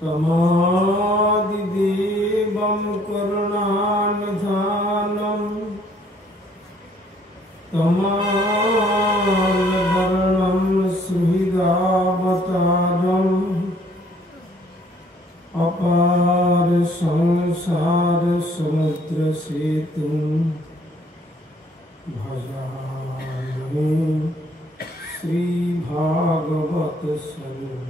तमादिदेवं करुणानिधानं तमालवर्णं सुहृदावतारम् अपार संसार समुद्र सेतुं भजामि श्री भागवत स्वरूपम्।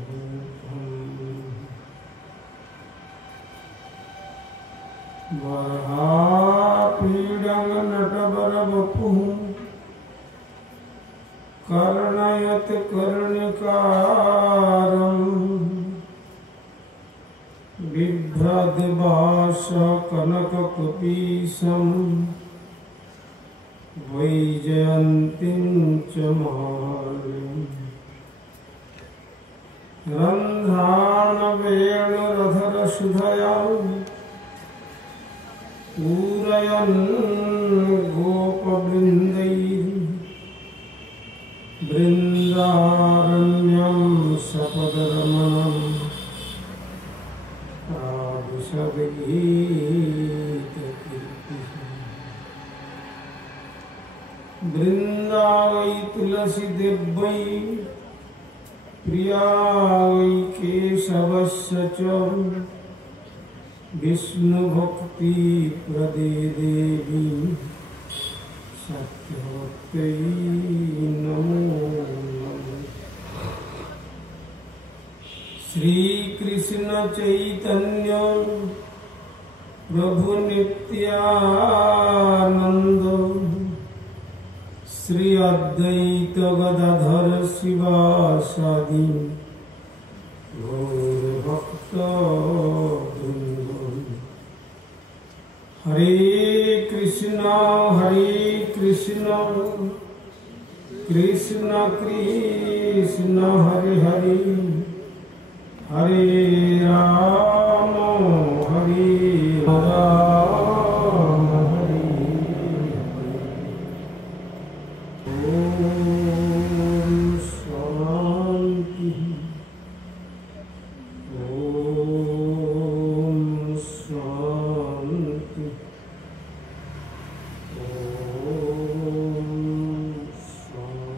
वरापीडं नटवरवपुः कर्णयत् कर्णिकारम् बिभ्रद्भाष कनककुपीशं वैजयन्तीं च मालिनीं रन्ध्राणवेणुरधरसुधया पूरयन् गोपवृन्दैः बृन्दारण्यं सपदरमणम् वृंदावै तुलसी देवै प्रिया वै केशवस्य च विष्णु भक्ति प्रदे देवी सत्यवत्यै नमो नमः। श्री कृष्ण चैतन्य प्रभु नित्यानंद श्री अद्वैत गदाधर शिवासादि गौर भक्त वृंद। हरे कृष्ण कृष्ण कृष्ण हरे हरे हरे राम हरे ओम शांति ओम शांति ओम शांति।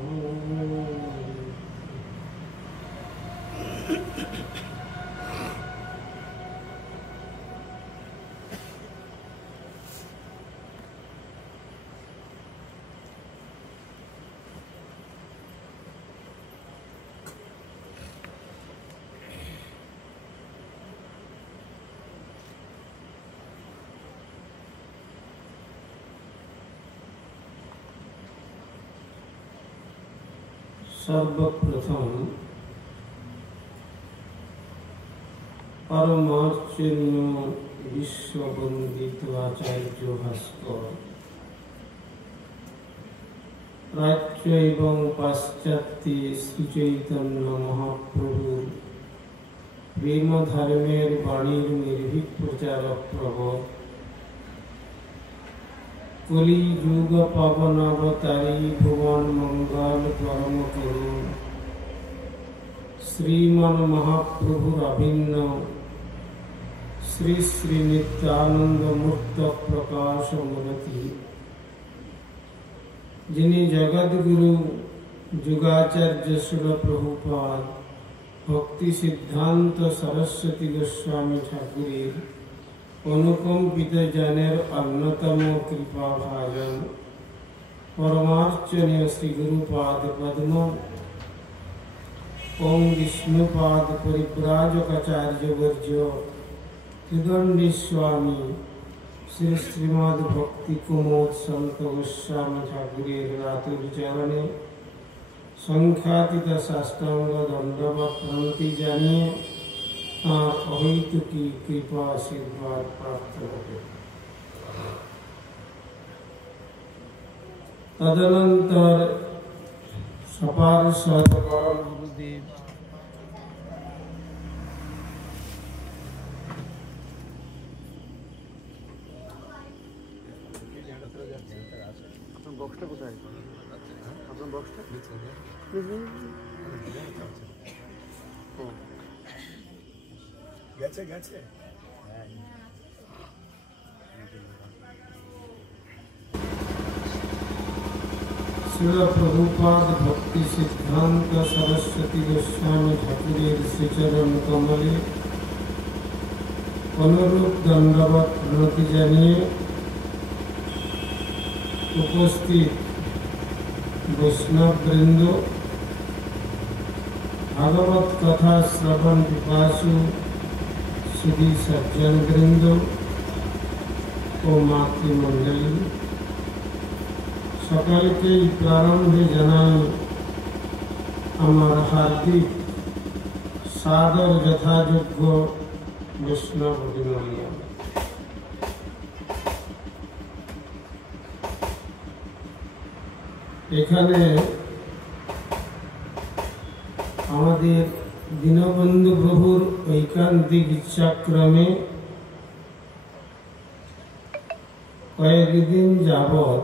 सर्वप्रथम परमार्चनीय विश्ववंदित आचार्य भास्कर प्राच्य एवं पाश्चात्य श्री चैतन्य महाप्रभु प्रेम धर्मेर बाणीर निर्भीक प्रचारक प्रभु कलि युग पावनावतारी भुवन मंगल परम करुण श्रीमन महाप्रभु अभिन्न श्री श्री नित्यानंद मुक्त प्रकाश मूर्ति जिन्हें जगत गुरु जुगाचार्य सुर प्रभुपाद भक्ति सिद्धांत सरस्वती गोस्वामी ठाकुरेर अनुकंपित जनेर अन्यतम कृपा भाजन परमार्चनीय श्री गुरुपाद पद्म ओम विष्णुपाद परिव्राजकाचार्य वर्ज्य त्रिदंडी स्वामी श्री श्रीमद् भक्ति कुमोद संत गोस्वामी ठाकुरेर रातुर चरणे संख्यातीत साष्टांग दंडवत प्रणति जानिए अहैतुकी कृपा आशीर्वाद प्राप्त होते। तदनंतर सपार्षद गुरुदेव বক্সটা কোথায়? আপনার বক্সটা গেছে গেছে শিল প্রভুপাদ ভক্তি সিদ্ধান্ত সরস্বতী গোস্বামী ঠাকুরের শ্রীচরণ কমলে অনুরূপ দণ্ডবত প্রণতি জানিয়ে উপস্থিত বৈষ্ণববৃন্দ, ভাগবত কথা শ্রবণ পিপাসু সুধী সজ্জনবৃন্দ ও মাতৃমণ্ডলী, সকলকেই প্রারম্ভে জানাই আমার হার্দিক সাদর যথাযোগ্য বৈষ্ণব অভিনন্দন। এখানে আমাদের দীনবন্ধু প্রভুর ঐকান্তিক ইচ্ছাক্রমে কয়েকদিন যাবৎ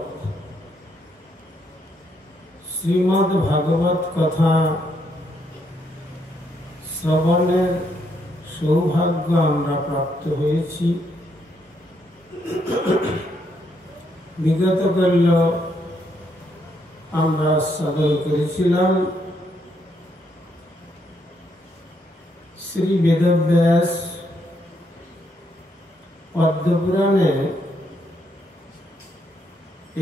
শ্রীমদ্ ভাগবত কথা শ্রবণের সৌভাগ্য আমরা প্রাপ্ত হয়েছি। বিগত কাল আমরা আস্বাদন করেছিলাম শ্রী বেদব্যাস পদ্মপুরাণে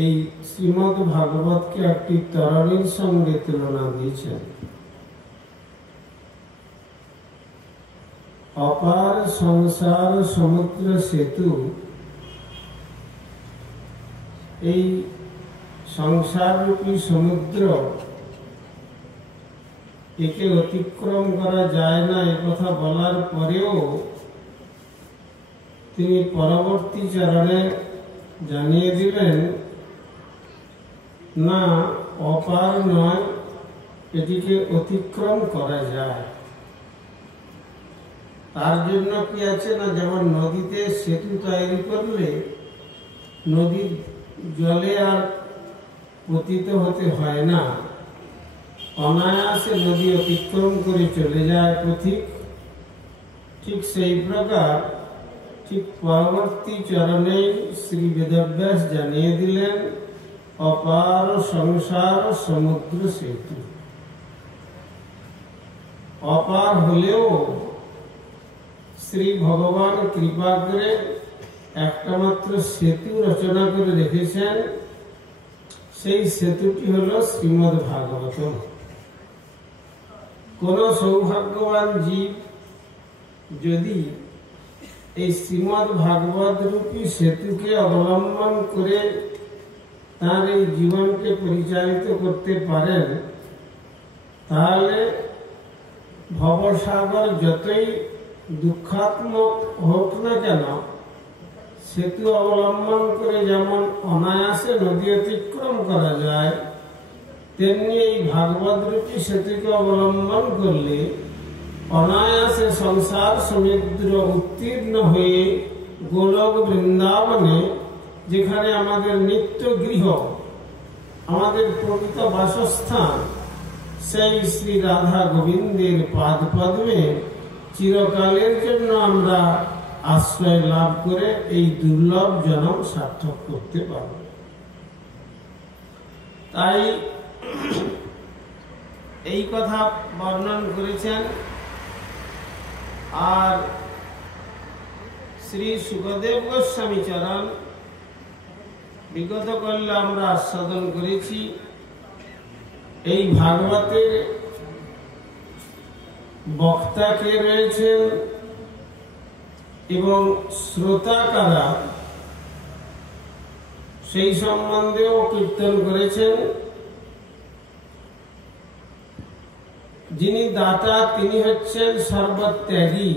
এই শ্রীমদ্ ভাগবতকে একটি তরণীর সঙ্গে তুলনা দিয়েছেন। অপার সংসার সমুদ্র সেতু, এই সংসাররূপী সমুদ্র একে অতিক্রম করা যায় না এ কথা বলার পরেও তিনি পরবর্তী চরণে জানিয়ে দিলেন, না অপার নয়, এটিকে অতিক্রম করা যায়। তার জন্য কি আছে না, যেমন নদীতে সেতু তৈরি করলে নদীর জলে আর পতিত হতে হয় না, অনায়াসে নদী অতিক্রম করে চলে যায় পথিক। ঠিক সেই প্রকার ঠিক পরবর্তী চরণেই শ্রী বেদব্যাস জানিয়ে দিলেন, অপার সংসার সমুদ্র সেতু। অপার হলেও শ্রী ভগবান কৃপা করে একটা মাত্র সেতু রচনা করে রেখেছেন, সেই সেতুটি হল শ্রীমদ্ ভাগবত। কোন সৌভাগ্যবান জীব যদি এই শ্রীমদ্ ভাগবত রূপী সেতুকে অবলম্বন করে তার এই জীবনকে পরিচালিত করতে পারেন, তাহলে ভবসাগর যতই দুঃখাত্মক হোক না কেন, সেতু অবলম্বন করে যেমন অনায়াসে নদী অতিক্রম করা যায়, তেমনি এই ভাগবত রূপী সেতুকে অবলম্বন করলে অনায়াসে সংসার সমুদ্র উত্তীর্ণ হয়ে গোলক বৃন্দাবনে, যেখানে আমাদের নিত্য গৃহ, আমাদের প্রকৃত বাসস্থান, সেই শ্রী রাধা গোবিন্দের পাদ পদ্মে চিরকালের জন্য আমরা আশ্রয় লাভ করে এই দুর্লভ জন্ম সার্থক করতে পারব। তাই এই কথা বর্ণন করেছেন। আর শ্রী সুখদেব গোস্বামী চরণ বিগত কালে আমরা আস্বাদন করেছি। এই ভাগবতের বক্তা কে রয়েছেন এবং শ্রোতা কারা, সেই সম্বন্ধেও কীর্তন করেছেন। যিনি দাতা তিনি হচ্ছেন সর্বত্যাগী,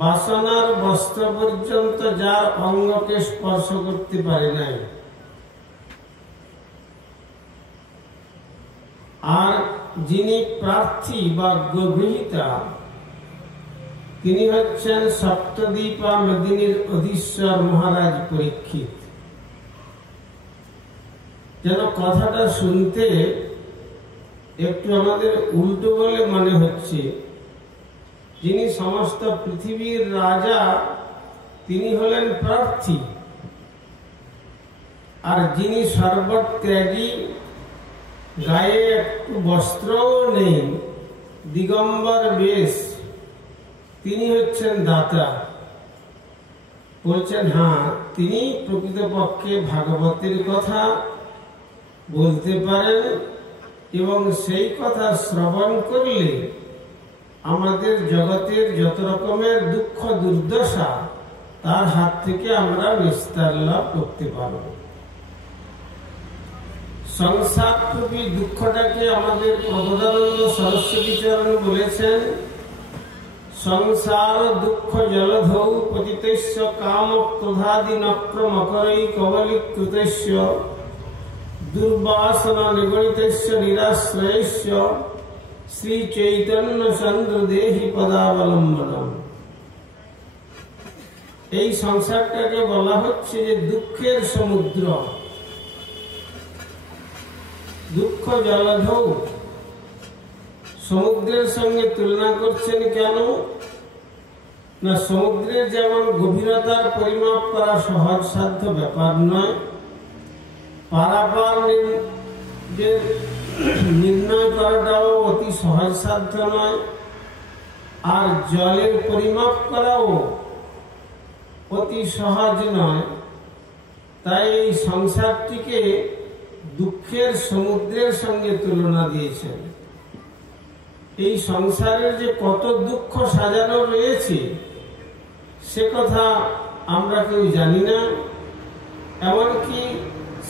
বাসনার বস্ত্র পর্যন্ত যার অঙ্গকে স্পর্শ করতে পারে নাই। আর যিনি প্রার্থী বা গৃহীতা, তিনি হচ্ছেন সপ্তদ্বীপা মেদিনীর অধীশ্বর মহারাজ পরীক্ষিত। যেন কথাটা শুনতে একটু আমাদের উল্টো বলে মনে হচ্ছে, যিনি সমস্ত পৃথিবীর রাজা, তিনি হলেন প্রার্থী। আর যিনি সর্বত্যাগী, গায়ে একটু বস্ত্রও নেই, দিগম্বর বেশ, তিনি হচ্ছেন দাতা। বলছেন হ্যাঁ, তিনি প্রকৃতপক্ষে ভাগবতের কথা বলতে পারেন এবং সেই কথা শ্রবণ করলে আমাদের জগতের যত রকমের দুঃখ দুর্দশা তার হাত থেকে আমরা নিস্তার লাভ করতে পারব। সংসাররূপী দুঃখটাকে আমাদের প্রবোধানন্দ সরস্বতী চরণ বলেছেন, সংসার দুঃখ জলধৌ পতিতস্য কাম ক্রোধাদি নক্র মকরৈ কবলীকৃতস্য দুর্বাসনা নিগণিতস্য নিরাশ্রয়স্য শ্রী চৈতন্য চন্দ্র দেহি পদাবলম্বনম। এই সংসারটাকে বলা হচ্ছে যে দুঃখের সমুদ্র, দুঃখ জলধৌ। সমুদ্রের সঙ্গে তুলনা করছেন কেন না, সমুদ্রের যেমন গভীরতার পরিমাপ করা সহজ সাধ্য ব্যাপার নয়, পারাপার নির্ণয় করাটাও অতি সহজ সাধ্য নয়, আর জলের পরিমাপ করাও অতি সহজ নয়। তাই এই সংসারটিকে দুঃখের সমুদ্রের সঙ্গে তুলনা দিয়েছেন। এই সংসারের যে কত দুঃখ সাজানো রয়েছে সে কথা আমরা কেউ জানি না। এমনকি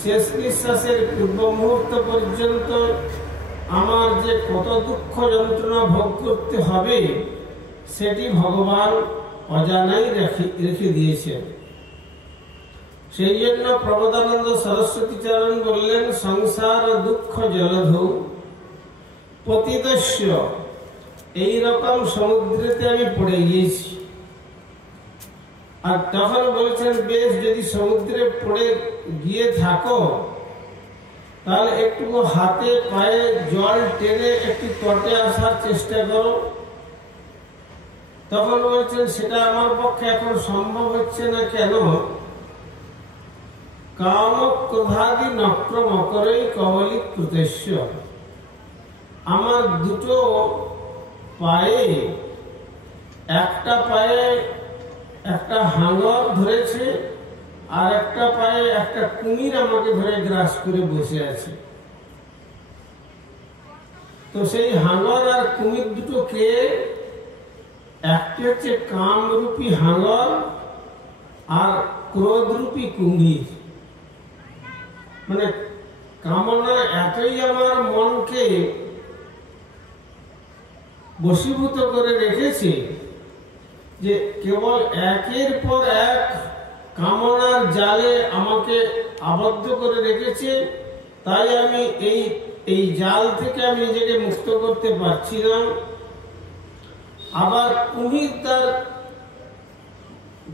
শেষ নিঃশ্বাসের পূর্ব মুহূর্ত পর্যন্ত আমার যে কত দুঃখ যন্ত্রণা ভোগ করতে হবে সেটি ভগবান অজানাই রেখে দিয়েছেন। সেই জন্য প্রবোধানন্দ সরস্বতী চরণ বললেন, সংসার দুঃখ জলধৌ পতিতস্য, এইরকম সমুদ্রেতে আমি পড়ে গিয়েছি। আর তখন বলছেন, বেশ, যদি সমুদ্রে পড়ে গিয়ে থাকো তাহলে একটু হাতে পায়ে জল টেনে একটু তটে আসার চেষ্টা করো। তখন বলছেন, সেটা আমার পক্ষে এখন সম্ভব হচ্ছে না। কেন? কাম ক্রোধাদি নক্র মকরৈ কবলীকৃতস্য, আমার দুটো পায়ে, একটা পায়ে একটা হাঙর ধরেছে আর একটা পায়ে একটা কুমির আমাকে ধরে গ্রাস করে বসে আছে। তো সেই হাঙর আর কুমির দুটো কে? একটি হচ্ছে কামরূপী হাঙর আর ক্রোধরূপী কুমির। মানে কামনা এতই আমার মনকে বশীভূত করে রেখেছে যে কেবল একের পর এক কামনার জালে আমাকে আবদ্ধ করে রেখেছে। তাই আমি এই জাল থেকে আমি নিজেকে মুক্ত করতে পারছি না। আবার কুমির তার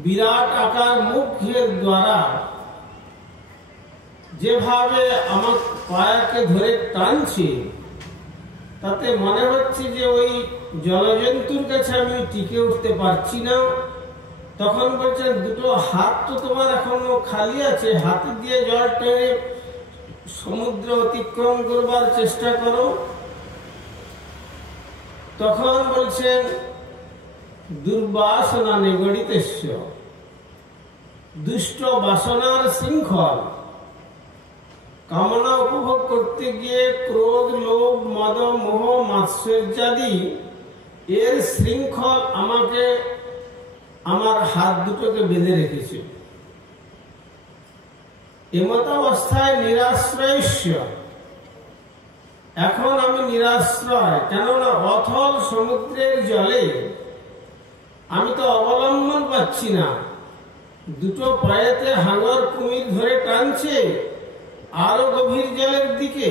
বিরাট আকার মুখের দ্বারা যেভাবে আমার পায়াকে ধরে টানছে তাতে মনে হচ্ছে যে ওই জলজন্তুর কাছে আমি টিকে উঠতে পারছি না। তখন বলছেন, দুটো হাত তো তোমার এখনো খালি আছে, হাতে দিয়ে জল টেনে সমুদ্র অতিক্রম করবার চেষ্টা করো। তখন বলছেন, দুর্বাসনা নিগড়িতস্য, দুষ্ট বাসনার শৃঙ্খল, কামনা উপভোগ করতে গিয়ে ক্রোধ, লোভ, মদ, মোহ, মাৎসর্যাদি এর শৃঙ্খল আমাকে আমার হাত দুটোকে বেঁধে রেখেছে। এমতাবস্থায় নিরাশ্রয়স্য, এখন আমি নিরাশ্রয়। কেননা অথল সমুদ্রের জলে আমি তো অবলম্বন পাচ্ছি না। দুটো পায়েতে হাঙর কুমির ধরে টানছে আরো গভীর জলের দিকে,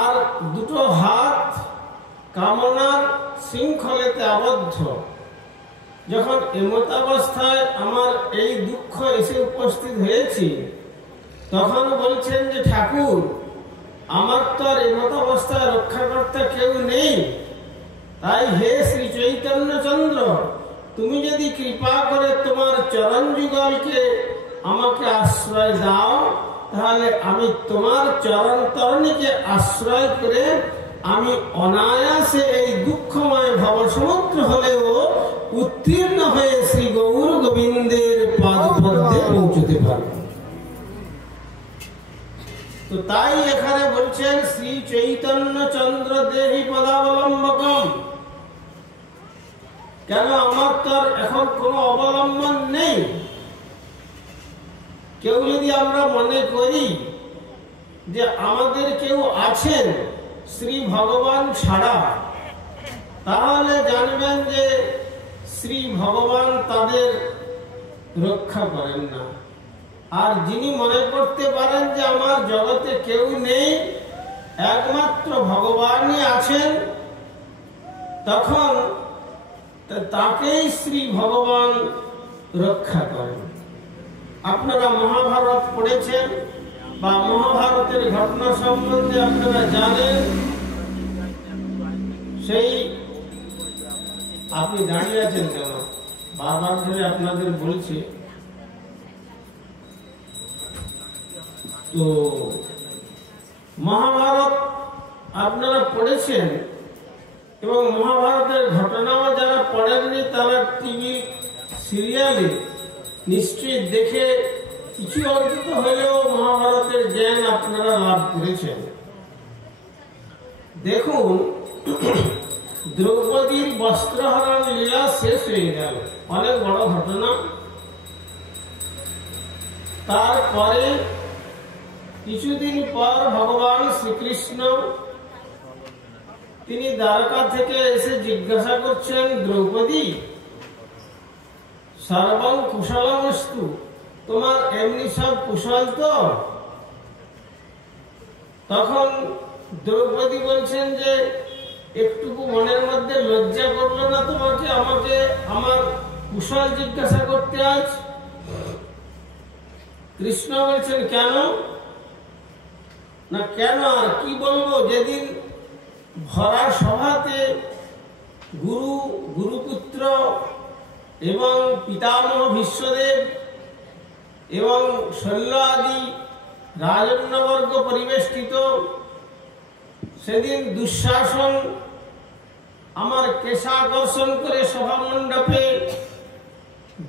আর দুটো হাত কামনার শৃঙ্খলেতে আবদ্ধ। যখন এমতাবস্থায় আমার এই দুঃখ এসে উপস্থিত হয়েছে, তখন বলছেন যে ঠাকুর, আমার তো আর এমতাবস্থায় রক্ষাকর্তা কেউ নেই। তাই হে শ্রী চৈতন্য চন্দ্র, তুমি যদি কৃপা করে তোমার চরণ যুগলকে আমাকে আশ্রয় দাও, তাহলে আমি তোমার চরণ তরণীকে আশ্রয় করে আমি অনায়াসে এই দুঃখময় ভবসমুদ্র হলেও উত্তীর্ণ হয়ে শ্রী গৌর গোবিন্দের পাদপদ্মে পৌঁছতে পারব। তো তাই এখানে বলছেন শ্রী চৈতন্য চন্দ্র দেহি পদাবলম্বকম। কেন? আমার তো এখন কোনো অবলম্বন নেই। কেউ যদি আমরা মনে করি যে আমাদের কেউ আছেন শ্রী ভগবান ছাড়া, তাহলে জানবেন যে শ্রী ভগবান তাদের রক্ষা করেন না। আর যিনি মনে করতে পারেন যে আমার জগতে কেউ নেই, একমাত্র ভগবানই আছেন, তখন তাকেই শ্রী ভগবান রক্ষা করেন। আপনারা মহাভারত পড়েছেন বা মহাভারতের ঘটনা সম্বন্ধে আপনারা জানেন। সেই আপনি দাঁড়িয়ে আছেন কেন? বারবার ধরে আপনাদের বলছি। তো মহাভারত আপনারা পড়েছেন এবং মহাভারতের ঘটনাও যারা পড়েননি তারা টিভি সিরিয়ালে নিশ্চয়ই দেখে কিছু অন্তত হলেও মহাভারতের জ্ঞান আপনারা লাভ করেছেন। দেখুন, দ্রৌপদীর বস্ত্রহরণ লীলা শেষ হয়ে গেল, অনেক বড় ঘটনা। তারপরে কিছুদিন পর ভগবান শ্রীকৃষ্ণ তিনি দ্বারকা থেকে এসে জিজ্ঞাসা করছেন, দ্রৌপদী সর্বং কুশলমস্তু, তোমার এমনি সব কুশল তো? তখন দ্রৌপদী বলছেন যে একটুকু মনের মধ্যে লজ্জা করলো না তোমাকে আমাকে আমার কুশল জিজ্ঞাসা করতে আজ? কৃষ্ণ বলছেন কেন? না কেন আর কি বলবো, যেদিন ভরা সভাতে গুরুপুত্র এবং পিতামহ ভীষ্মদেব এবং শল্য আদি রাজন্যবর্গ পরিবেষ্টিত, সেদিন দুঃশাসন আমার কেশাকর্ষণ করে সভামণ্ডপে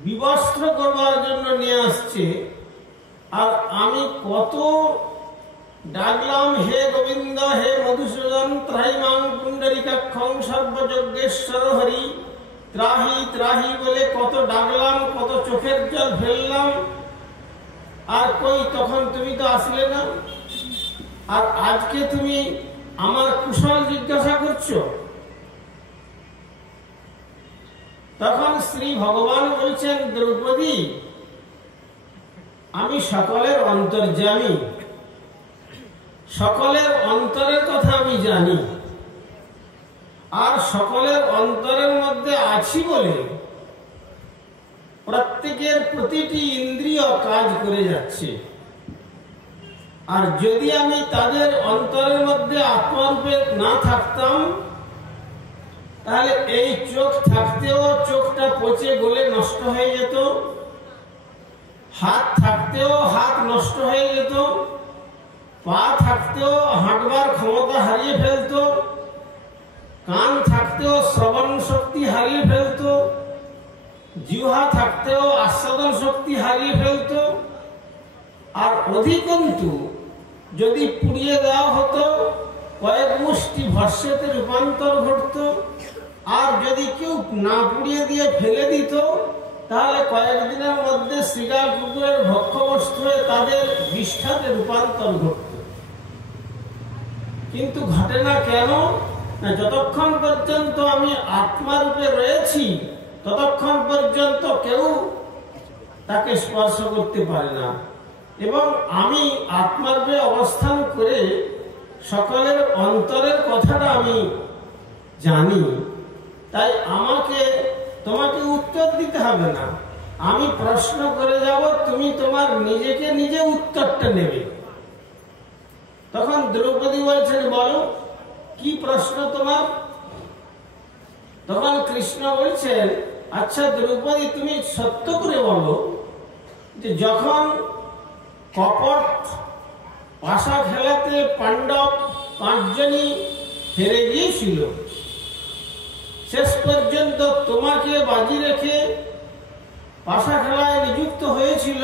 বিবস্ত্র করবার জন্য নিয়ে আসছে, আর আমি কত ডাকলাম, হে গোবিন্দ, হে মধুসূদন, ত্রাহিমাং পুণ্ডরীকাক্ষং সর্বযজ্ঞেশ্বর হরি, ত্রাহি ত্রাহি বলে কত ডাকলাম, কত চোখের জল ফেললাম, আর কই তখন তুমি তো আসলে না। আর আজকে তুমি আমার কুশল জিজ্ঞাসা করছো। তখন শ্রী ভগবান বলছেন, দ্রৌপদী আমি সকলের অন্তর্যামী, সকলের অন্তরের কথা আমি জানি, আর সকলের অন্তরের মধ্যে আছি বলে প্রত্যেকের প্রতিটি ইন্দ্রিয় কাজ করে যাচ্ছে। আর যদি আমি তাদের অন্তরের মধ্যে আত্মরূপে না থাকতাম, তাহলে এই চোখ থাকতেও চোখটা পচে গলে নষ্ট হয়ে যেত, হাত থাকতেও হাত নষ্ট হয়ে যেত, পা থাকতেও হাঁটবার ক্ষমতা হারিয়ে ফেলতো, কান থাকতেও শ্রবণ শক্তি হারিয়ে ফেলতো, জিহ্বা থাকতেও আস্বাদন শক্তি হারিয়ে ফেলতো। আর অধিকন্তু যদি পুড়িয়ে দেওয়া হতো, কয়েক মুষ্টি ভস্যতে রূপান্তর ঘটতো। আর যদি কেউ না পুড়িয়ে দিয়ে ফেলে দিত, তাহলে কয়েকদিনের মধ্যে শিকার কুকুরের ভক্ষ্যবস্তু হয়ে তাদের বিষ্ঠাতে রূপান্তর ঘটত। কিন্তু ঘটে না কেন? না, যতক্ষণ পর্যন্ত আমি আত্মারূপে রয়েছি ততক্ষণ পর্যন্ত কেউ তাকে স্পর্শ করতে পারে না, এবং আমি আত্মারূপে অবস্থান করে সকলের অন্তরের কথাটা আমি জানি। তাই আমাকে তোমাকে উত্তর দিতে হবে না, আমি প্রশ্ন করে যাব, তুমি তোমার নিজেকে নিজে উত্তরটা নেবে। তখন দ্রৌপদী বলছেন, বলো কি প্রশ্ন তোমার? তখন কৃষ্ণ বলছেন, আচ্ছা দ্রৌপদী, তুমি সত্য করে বলো যে যখন কপট পাশা খেলাতে পাণ্ডব 5 জনই হেরে গিয়েছিল, শেষ পর্যন্ত তোমাকে বাজি রেখে পাশা খেলায় নিযুক্ত হয়েছিল,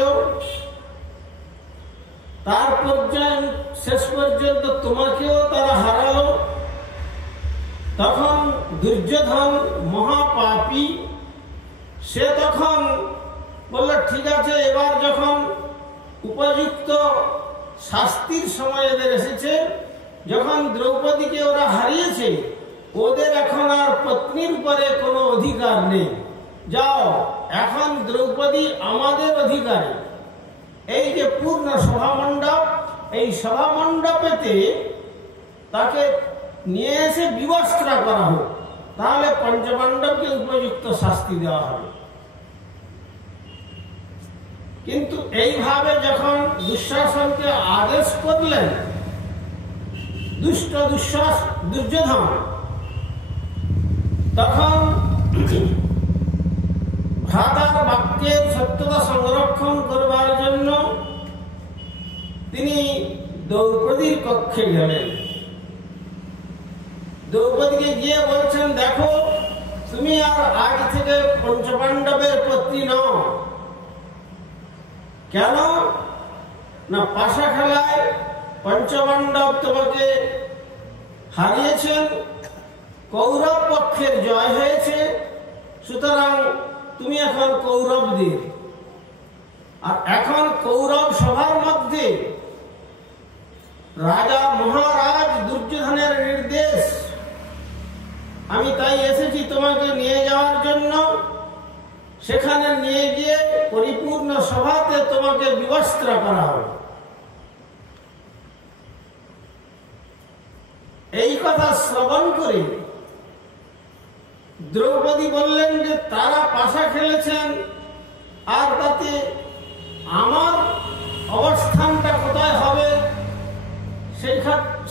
শেষ পর্যন্ত তোমাকেও তারা হারালো। তখন দুর্যোধন মহাপাপী, সে তখন বলল, ঠিক আছে, এবার যখন উপযুক্ত শাস্তির সময় এদের এসেছে, যখন দ্রৌপদীকে ওরা হারিয়েছে, ওদের এখন আর পত্নীর উপরে কোনো অধিকার নেই, যাও, এখন দ্রৌপদী আমাদের অধিকারে। এই যে পূর্ণ সভামণ্ডপ, এই সভামণ্ডপেতে তাকে নিয়ে এসে বিবস্ত্রা করা হোক, তাহলে পঞ্চপাণ্ডবকে উপযুক্ত শাস্তি দেওয়া হবে। কিন্তু এইভাবে যখন দুঃশাসনকে আদেশ করলেন দুষ্ট দুর্যোধন, তখন ভ্রাতার বাক্যের সত্যতা সংরক্ষণ করবার জন্য তিনি দ্রৌপদীর কক্ষে গেলেন। দ্রৌপদীকে গিয়ে বলছেন, দেখো, তুমি আর আজ থেকে পঞ্চপাণ্ডবের পত্নী নও। কেন না, পাশা খেলায় পঞ্চপাণ্ডব তোমাকে হারিয়েছেন, কৌরব পক্ষের জয় হয়েছে, সুতরাং তুমি এখন কৌরবদের। আর এখন কৌরব সভার মধ্যে রাজা মহারাজ দুর্যোধনের নির্দেশ, আমি তাই এসেছি তোমাকে নিয়ে যাওয়ার জন্য। সেখানে নিয়ে গিয়ে পরিপূর্ণ সভাতে তোমাকে বিবস্ত্র করা হবে। এই কথা শ্রবণ করে দ্রৌপদী বললেন যে তারা পাশা খেলেছেন, আর তাতে আমার অবস্থানটা কোথায় হবে,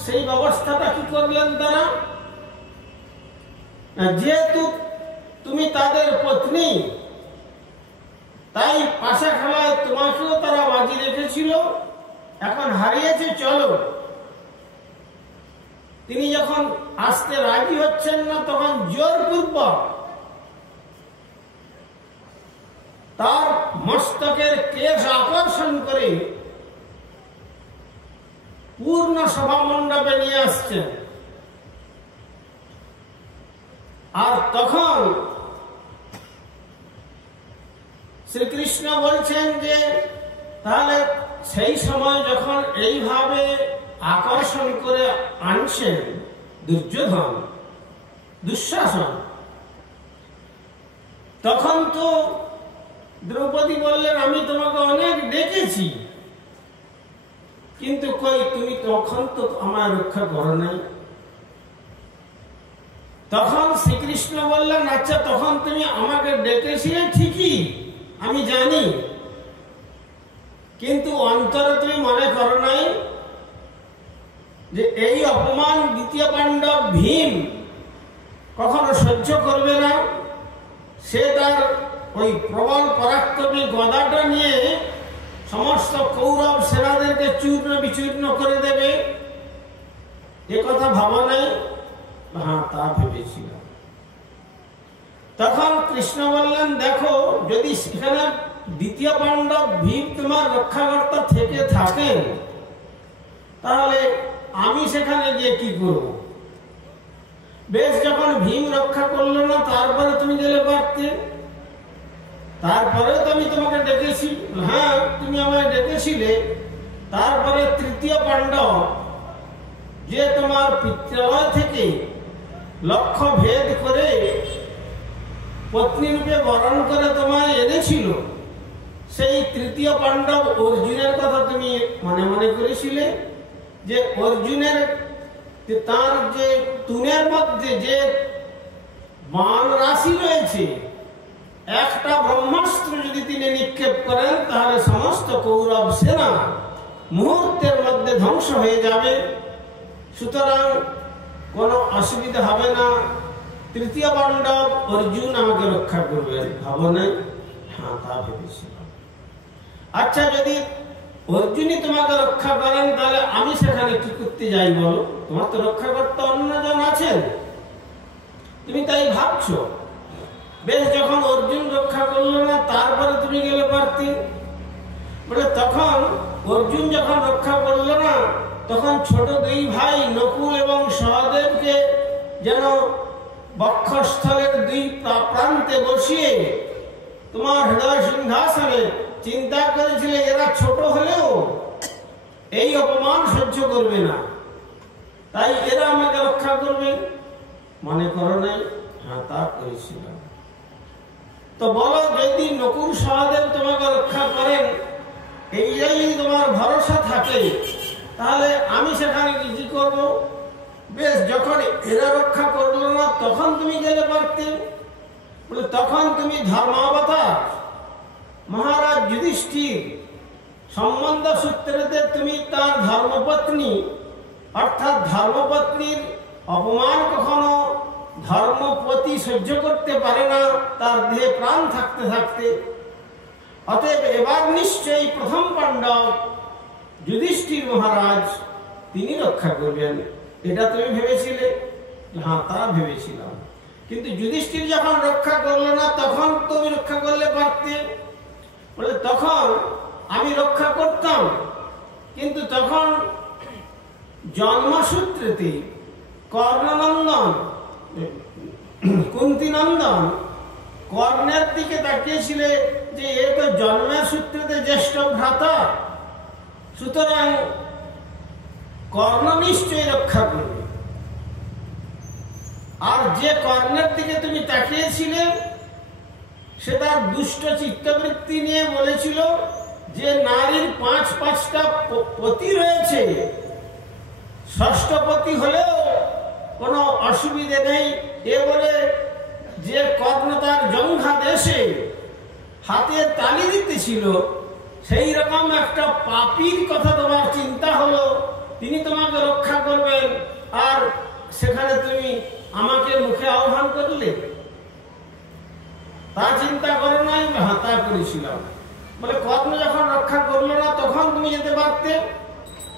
সেই ব্যবস্থাটা কি করলেন তারা? যেহেতু তুমি তাদের পত্নী, তাই পাশা খেলায় তোমাকেও তারা বাজি রেখেছিল, এখন হারিয়েছে, চলো। তিনি যখন আসতে রাজি হচ্ছেন না, তখন জোরপূর্বক তার মস্তকের কেশ আকর্ষণ করে পূর্ণ সভামণ্ডপে নিয়ে আসছেন। আর তখন শ্রীকৃষ্ণ বলছেন যে তাহলে সেই সময় যখন এইভাবে আকর্ষণ করে আনছেন দুর্যোধন, দুঃশাসন, তখন তো দ্রৌপদী বললেন, আমি তোমাকে অনেক ডেকেছি, কিন্তু কই তুমি তখন তো আমার রক্ষা করো নাই। তখন শ্রীকৃষ্ণ বললেন, আচ্ছা, তখন তুমি আমাকে ডেকেছিলে ঠিকই, আমি জানি, কিন্তু অন্তরে তুমি মনে করো নাই যে এই অপমান দ্বিতীয় পাণ্ডব ভীম কখনো সহ্য করবে না। সে তার ওই প্রবল পরাক্রমী গদাটা নিয়ে সমস্ত কৌরব সেনাদেরকে চূর্ণ বিচূর্ণ করে দেবে, এ কথা ভাবা নাই? হ্যাঁ, তা ভেবেছিল। তখন কৃষ্ণ বললেন, দেখো, যদি সেখানে দ্বিতীয় পাণ্ডব ভীম তোমার রক্ষাকর্তা থেকে থাকেন, তাহলে আমি সেখানে গিয়ে কি করব? বেশ, যখন ভীম রক্ষা করলো না, তারপরে তুমি গেলে পারতে, তারপরে তো আমি তোমাকে ডেকেছি। হ্যাঁ, তুমি আমায় ডেকেছিলে, তারপরে তৃতীয় পাণ্ডব যে তোমার পিতৃলয় থেকে লক্ষ্য ভেদ করে পত্নী রূপে বরণ করে তোমায় এনেছিল, সেই তৃতীয় পাণ্ডব অর্জুনের কথা তুমি মনে মনে করেছিলে যে অর্জুনের তার যে তুনের মধ্যে যে বাণ রাশি রয়েছে, একটা ব্রহ্মাস্ত্র যদি তিনি নিক্ষেপ করেন, তাহলে সমস্ত কৌরব সেনা মুহূর্তের মধ্যে ধ্বংস হয়ে যাবে। সুতরাং কোনো অসুবিধা হবে না, তৃতীয় পাণ্ডব অর্জুন আমাকে রক্ষা করবেন, ভাবো নাই? হ্যাঁ, তা ভেবেছিলাম। আচ্ছা, যদি অর্জুনই তোমাকে রক্ষা করেন তাহলে আমি সেখানে কি করতে যাই বলো? তোমার তো রক্ষা করতে অন্যজন আছেন, তুমি তাই ভাবছো। বেশ, যখন অর্জুন রক্ষা করলো না তারপরে তুমি গেলে পারতে। বলে তখন অর্জুন যখন রক্ষা করলো না তখন ছোট দুই ভাই নকুল এবং সহদেবকে যেন বক্ষস্থলের দুই প্রান্তে বসিয়ে তোমার হৃদয় সিংহাসনে চিন্তা করেছিলে এরা ছোট হলেও এই অপমান সহ্য করবে না, তাই এরা আমাকে রক্ষা করবে। মনে করো নাই? হ্যাঁ, তা করেছিলাম। তো বলো, যদি নকুল সহদেব তোমাকে রক্ষা করেন, এই যদি তোমার ভরসা থাকে, তাহলে আমি সেখানে কি করব? বেশ, যখন এরা রক্ষা করলো না তখন তুমি গেলে পারতে। বলে তখন তুমি ধর্মাবতার মহারাজ যুধিষ্ঠির সম্বন্ধ সূত্রেতে তুমি তার ধর্মপত্নী, অর্থাৎ ধর্মপত্নীর অপমান কখনো ধর্মপতি সহ্য করতে পারে না তার দেহে প্রাণ থাকতে থাকতে। অতএব এবার নিশ্চয়ই প্রথম পাণ্ডব যুধিষ্ঠির মহারাজ তিনি রক্ষা করবেন, এটা তুমি ভেবেছিলে? হ্যাঁ, তা ভেবেছিলাম। কিন্তু যুধিষ্ঠির যখন রক্ষা করলো না তখন তুমি রক্ষা করলে পারতে। বলে তখন আমি রক্ষা করতাম, কিন্তু তখন জন্মসূত্রেতে কর্ণনন্দন কুন্তিনন্দন কর্ণের দিকে তাকিয়েছিলে যে এ তো জন্মের সূত্রেতে জ্যেষ্ঠ ভ্রাতা, সুতরাং কর্ণ নিশ্চয়ই রক্ষা করবে। আর যে কর্ণের দিকে তুমি তাকিয়েছিলে সে তার দুষ্ট চিত্তবৃত্তি নিয়ে বলেছিল যে নারীর ৫টা পতি রয়েছে, ষষ্ঠ পতি হলেও কোনো অসুবিধে নেই। এ বলে যে কর্ণ তার জঙ্ঘা দেশে হাতে তালি দিতেছিল, সেই রকম একটা পাপীর কথা তোমার চিন্তা হলো, তিনি তোমাকে রক্ষা করবেন, আর সেখানে তুমি আমাকে মুখে আহ্বান করলে। তা চিন্তা করো নাই? তা করেছিলাম। বলে কর্ণ যখন রক্ষা করলো না তখন তুমি যেতে পারতে।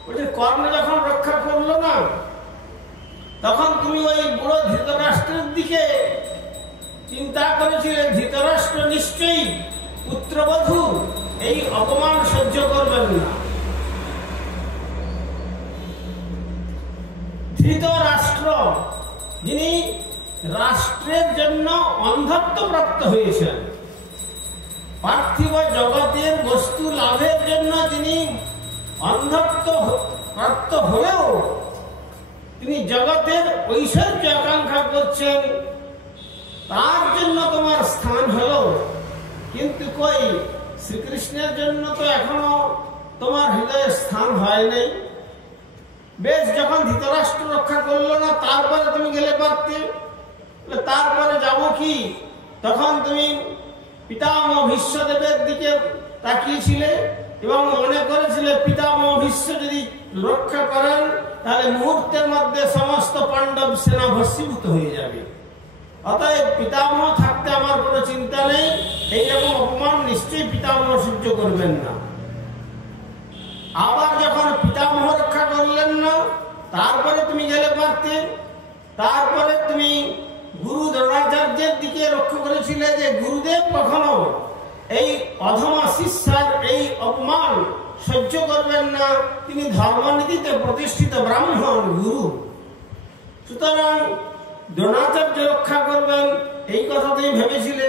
বলছে কর্ণ যখন রক্ষা করলো না তখন তুমি ওই বুড়ো ধৃতরাষ্ট্রের দিকে চিন্তা করেছিলে, ধৃতরাষ্ট্র নিশ্চয়ই পুত্রবধূ এই অপমান সহ্য করবেন না। ধৃতরাষ্ট্র যিনি রাষ্ট্রের জন্য অন্ধত্ব প্রাপ্ত হয়েছেন, পার্থিব জগতের বস্তু লাভের জন্য যিনি অন্ধত্ব প্রাপ্ত হলেও তিনি জগতের ঐশ্বর্য আকাঙ্ক্ষা করছেন, তার জন্য তোমার স্থান হলো। কিন্তু কই শ্রীকৃষ্ণের জন্য তো এখনো তোমার হৃদয়ে স্থান হয় নাই। বেশ, যখন ধৃতরাষ্ট্র রক্ষা করলো না তারপরে তুমি গেলে পারতে। তারপরে যাব কি? তখন তুমি পিতামহ ভীষ্মদেবের দিকে তাকিয়েছিলে এবং মনে করেছিলে পিতামহ ভীষ্ম যদি রক্ষা করেন তাহলে মুহূর্তের মধ্যে সমস্ত পাণ্ডব সেনা ভস্মীভূত হয়ে যাবে। অতএব পিতামহ থাকতে আমার কোনো চিন্তা নেই, এইরকম অপমান নিশ্চয়ই পিতামহ সহ্য করবেন না। আবার যখন পিতামহ রক্ষা করলেন না তারপরে তুমি গেলে পারতে। তারপরে তুমি গুরু দ্রোণাচার্যের দিকে লক্ষ্য করেছিলে যে গুরুদেব কখনো এই অধমা শিষ্যার এই অপমান সহ্য করবেন না, তিনি ধর্মনীতিতে প্রতিষ্ঠিত ব্রাহ্মণ গুরু, সুতরাং দ্রোণাচার্য রক্ষা করবেন, এই কথা তুমি ভেবেছিলে?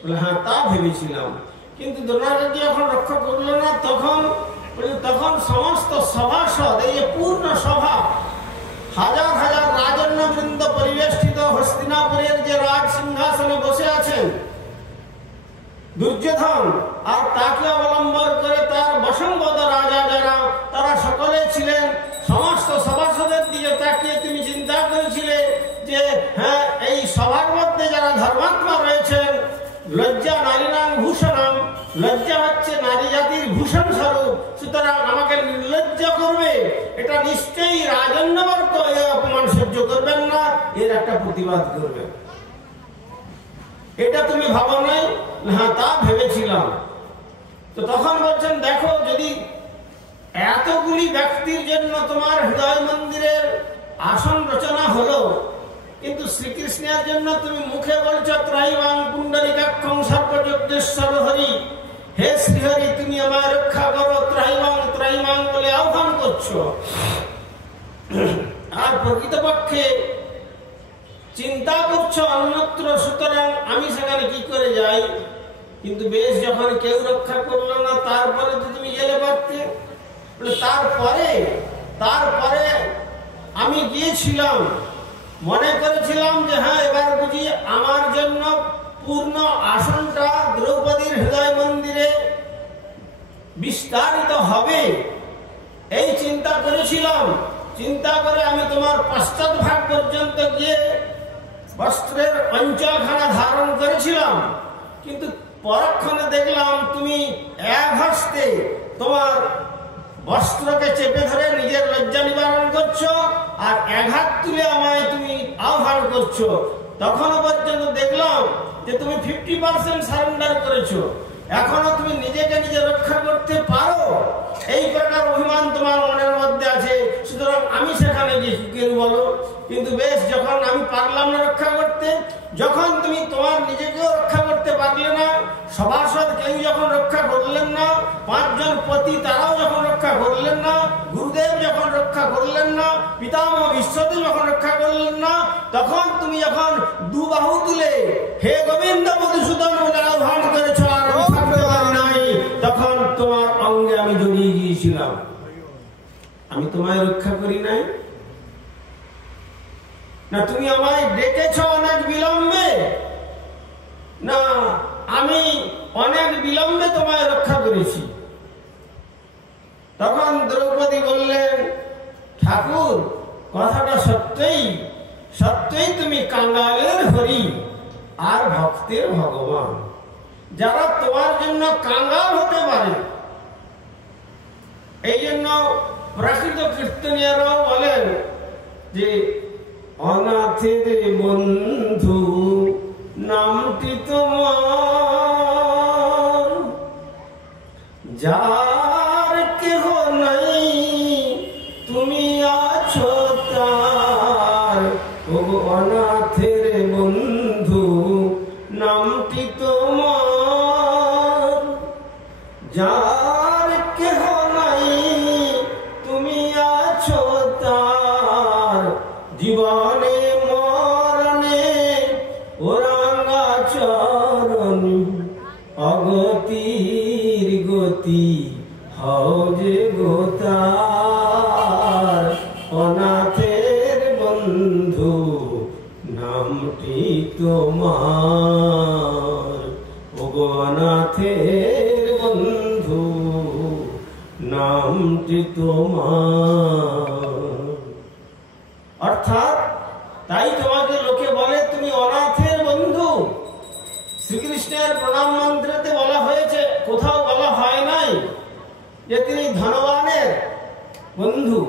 বলে হ্যাঁ, তা ভেবেছিলাম। কিন্তু দ্রোণাচার্য যখন রক্ষা করলো না তখন সমস্ত সভাসদ, এই পূর্ণ সভা, হাজার হাজার রাজন্যবৃন্দ পরিবেষ্টিত হস্তিনাপুরের যে রাজ সিংহাসনে বসে আছেন দুর্যোধন, আর তাকে অবলম্বন করে তার বসঙ্গত রাজা যারা, তারা সকলে ছিলেন। সমস্ত সভাসদের দিকে তাকিয়ে তুমি চিন্তা করেছিলে যে হ্যাঁ, এই সভার মধ্যে যারা ধর্মাত্মা রয়েছেন লজ্জা নারীনাং ভূষণম, লজ্জা হচ্ছে নারী জাতির ভূষণ স্বরূপ। সুতরাং আমাকে নির্লজ্জ করবে, এটা নিশ্চয়ই রাজন্যবর্গ এই অপমান সহ্য করবেন না, এর একটা প্রতিবাদ করবেন। এটা তুমি ভাবো নাই? হ্যাঁ, তা ভেবেছিলাম। তো তখন বলছেন, দেখো, যদি এতগুলি ব্যক্তির জন্য তোমার হৃদয় মন্দিরের আসন রচনা হলো, কিন্তু শ্রীকৃষ্ণের জন্য তুমি মুখে বলছো ত্রাইমাং পুণ্ডরিকাক্ষং সর্বযজ্ঞেশ্বর হরি, হে শ্রীহরি তুমি আমায় রক্ষা করো, ত্রাইমাং ত্রাইমাং বলে আহ্বান করছো। আর প্রকৃতপক্ষে চিন্তা করছো অন্যত্র, সুতরাং আমি সেখানে কি করে যাই? কিন্তু বেশ, যখন কেউ রক্ষা করলো না, তারপরে তো তুমি গেলে পারতে। তারপরে আমি গিয়েছিলাম, মনে করেছিলাম যে হ্যাঁ, এবার বুঝি আমার জন্য পূর্ণ আসনটা দ্রৌপদীর হৃদয় মন্দিরে বিস্তারিত হবে, এই চিন্তা করেছিলাম। চিন্তা করে আমি তোমার পশ্চাৎ ভাগ পর্যন্ত গিয়ে বস্ত্রের অঞ্চলখানা ধারণ করেছিলাম, কিন্তু পরক্ষণে দেখলাম তুমি এক হস্তে তোমার বস্ত্রকে চেপে ধরে নিজের লজ্জা নিবারণ করছো, আর এক হাত তুলে আমায় তুমি আহ্বান করছো। তখনও পর্যন্ত দেখলাম যে তুমি 50% সারেন্ডার করেছো, এখনো তুমি নিজেকে নিজে রক্ষা করতে পারো, এই প্রকার অভিমান তোমার মনের মধ্যে আছে। সুতরাং আমি সেখানে গিয়ে কি করি বলো? কিন্তু বেশ, যখন আমি পারলাম না রক্ষা করতে, যখন তুমি তোমার নিজেকেও রক্ষা করতে পারলে না, সভাসদ কেউ যখন রক্ষা করলেন না, 5 জন পতি তারাও যখন রক্ষা করলেন না, গুরুদেব যখন রক্ষা করলেন না, পিতামহ বিশ্বদেব যখন রক্ষা করলেন না, তখন তুমি যখন দুবাহু তুলে হে গোবিন্দ মধুসূদন বলে আহ্বান করেছ, আর থাকতে পারি নাই, তখন তোমার অঙ্গে আমি জড়িয়ে গিয়েছিলাম। আমি তোমায় রক্ষা করি নাই না? তুমি আমায় ডেকেছ অনেক বিলম্বে না? আমি অনেক বিলম্বে তোমায় রক্ষা করেছি। তখন দ্রৌপদী বললেন, ঠাকুর, কথাটা সত্যই তুমি কাঙ্গালের হরি আর ভক্তের ভগবান। যারা তোমার জন্য কাঙ্গাল হতে পারে, এই জন্য প্রাকৃত কীর্তনীয়রাও বলেন যে অনাথের বন্ধু নামটি তোমার, যার কেহ নাই তুমি আছো তার। ও অনাথের বন্ধু নামটি তোমার, যার কেহ নাই তুমি আছো তার। জীবনে মরণে ওরাঙ্গা চরণ, অগতির গতি হও যে গোতার। অনাথের বন্ধু নামটি তোমার, ওগো অনাথের বন্ধু নামটি তোমার। অর্থাৎ তাই তোমাকে লোকে বলে তুমি অনাথের বন্ধু। শ্রীকৃষ্ণের প্রণাম মন্ত্রেতে বলা হয়েছে, কোথাও বলা হয় নাই যে তিনি ধনবানের বন্ধু।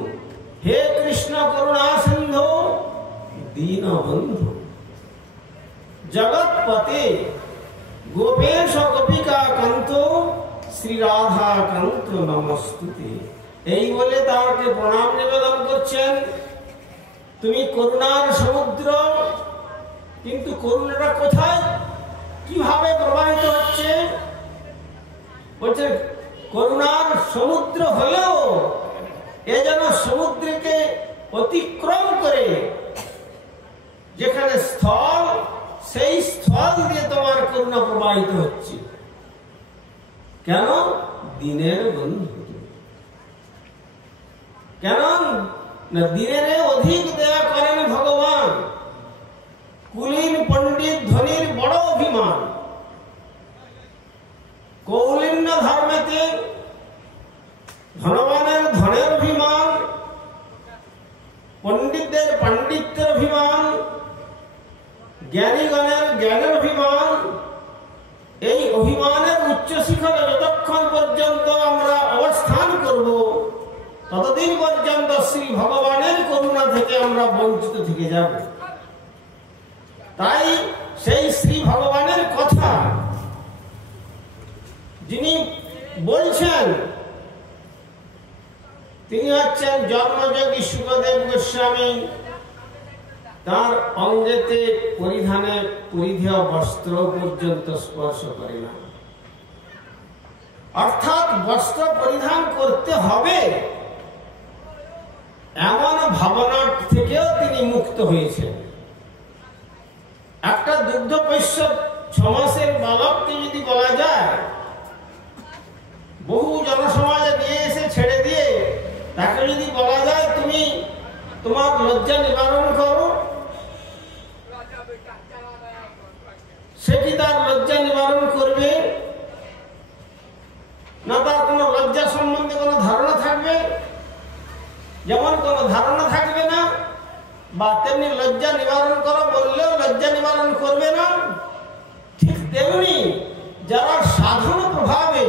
হে কৃষ্ণ করুণা সিন্ধু দীনবন্ধু, জগৎপতে গোপেশ গোপিকা কান্ত, শ্রী রাধা কান্ত নমস্তুতে। এই বলে তাকে প্রণাম নিবেদন করছেন। তুমি করুণার সমুদ্র, কিন্তু করুণাটা কোথায়, কিভাবে প্রবাহিত হচ্ছে? বলছে করুণার সমুদ্র হলেও এ যেন সমুদ্রকে অতিক্রম করে যেখানে স্থল, সেই স্থল দিয়ে তোমার করুণা প্রবাহিত হচ্ছে। কেন? দিনের বন্ধু। কেন না? দিনের অধিক দয়া করেন ভগবান। কুলীন পণ্ডিত ধনির বড় অভিমান, কৌলিন্য ধর্মেতে ধনবানের ধনের অভিমান, পণ্ডিতদের পাণ্ডিত্যের অভিমান, জ্ঞানীগণের জ্ঞানের অভিমান, অভিমানের উচ্চ শিখরে যতক্ষণ পর্যন্ত আমরা অবস্থান করব, ততদিন পর্যন্ত শ্রী ভগবানের করুণা থেকে আমরা বঞ্চিত থেকে যাব। তাই সেই শ্রী ভগবানের কথা যিনি বলছেন, তিনি হচ্ছেন জন্মযোগী শুকদেব গোস্বামী। তার অঙ্গেতে পরিধানে পরিধেয় বস্ত্র পর্যন্ত স্পর্শ করে না, অর্থাৎ বস্ত্র পরিধান করতে হবে এমন ভাবনা থেকেও তিনি মুক্ত হয়েছেন। একটা দুগ্ধপোষ্য 6 মাসের বালককে যদি বলা যায় বহু জনসমাজে নিয়ে এসে ছেড়ে দিয়ে তাকে যদি বলা যায় তুমি তোমার লজ্জা নিবারণ করো, সে কি তার লজ্জা নিবারণ করবে না? তার কোন লজ্জা সম্বন্ধে কোন ধারণা থাকবে? যেমন কোন ধারণা থাকবে না, বা তেমনি লজ্জা নিবারণ করো বললেও লজ্জা নিবারণ করবে না। ঠিক তেমনি যারা সাধন প্রভাবে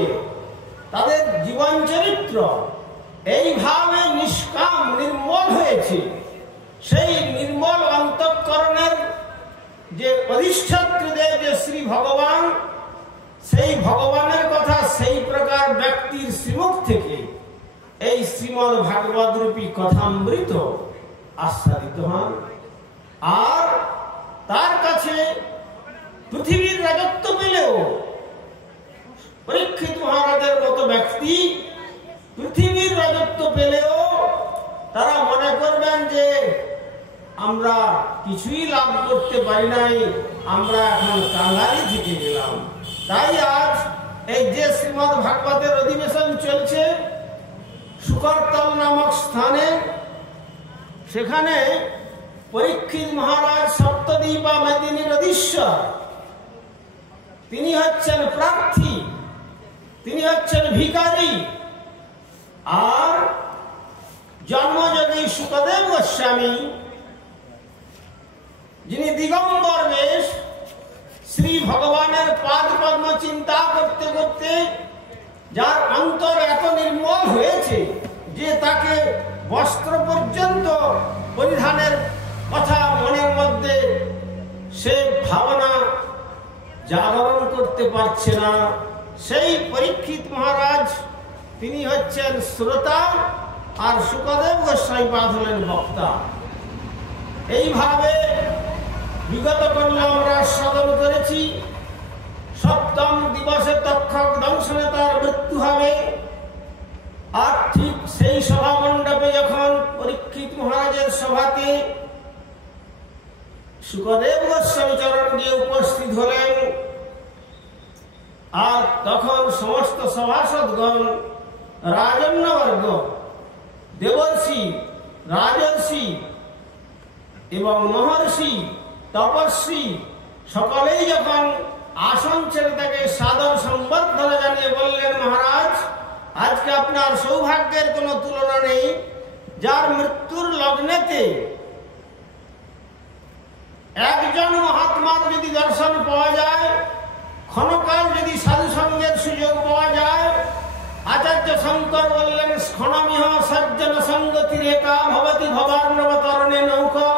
তাদের জীবন চরিত্র এইভাবে নিষ্কাম নির্মল হয়েছে, সেই নির্মল অন্তঃকরণের যে অধিষ্ঠাত্রীদের যে শ্রী ভগবান, সেই ভগবানের কথা সেই প্রকার ব্যক্তির শ্রীমুখ থেকে এই শ্রীমদ্ ভাগবত রূপী কথামৃত আস্বাদিত হন। আর তার কাছে পৃথিবীর রাজত্ব পেলেও পরীক্ষিত মহারাজের মতো ব্যক্তি পৃথিবীর রাজত্ব পেলেও তারা মনে করবেন যে আমরা কিছুই লাভ করতে পারি নাই, আমরা এখন কাঙ্গালি থেকে গেলাম। তাই আজ এই যে শ্রীমদ্ ভাগবতের অধিবেশন চলছে শুকরতল নামক স্থানে, সেখানে পরীক্ষিত মহারাজ সপ্তদ্বীপ বা মেদিনীর অধীশ্বর, তিনি হচ্ছেন প্রার্থী, তিনি হচ্ছেন ভিখারি। আর জন্মযোগী শুকদেব গোস্বামী যিনি দিগম্বর বেশ শ্রী ভগবানের পাদ পদ্ম চিন্তা করতে করতে যার অন্তর এত নির্মল হয়েছে যে তাকে বস্ত্র পর্যন্ত পরিধানের কথা মনের মধ্যে সে ভাবনা জাগরণ করতে পারছে না, সেই পরীক্ষিত মহারাজ তিনি হচ্ছেন শ্রোতা আর শুকদেব গোস্বামী পাদ হলেন বক্তা। এইভাবে বিগত কর্মে আমরা সাধন করেছি। সপ্তম দিবসে তক্ষক দংশনে তার মৃত্যু হবে। আর ঠিক সেই সভা মণ্ডপে যখন পরীক্ষিত মহারাজের সভাতে শুকদেব গোস্বামী চরণ গিয়ে উপস্থিত হলেন, আর তখন সমস্ত সভাসদগণ, রাজন্যবর্গ, দেবর্ষি, রাজর্ষি এবং মহর্ষি, তপস্বী সকলেই যখন আসন ছেড়ে তাকে সাদর সম্বর্ধনা জানিয়ে বললেন, মহারাজ আজকে আপনার সৌভাগ্যের কোনো তুলনা নেই, যার মৃত্যুর লগ্নেতে একজন মহাত্মার যদি দর্শন পাওয়া যায়, ক্ষণকাল যদি সাধু সঙ্গের সুযোগ পাওয়া যায়, আচার্য শঙ্কর বললেন ক্ষণমিহ সজ্জন সঙ্গতি রেখা ভবতি ভবার্ণব তরণে নৌকা।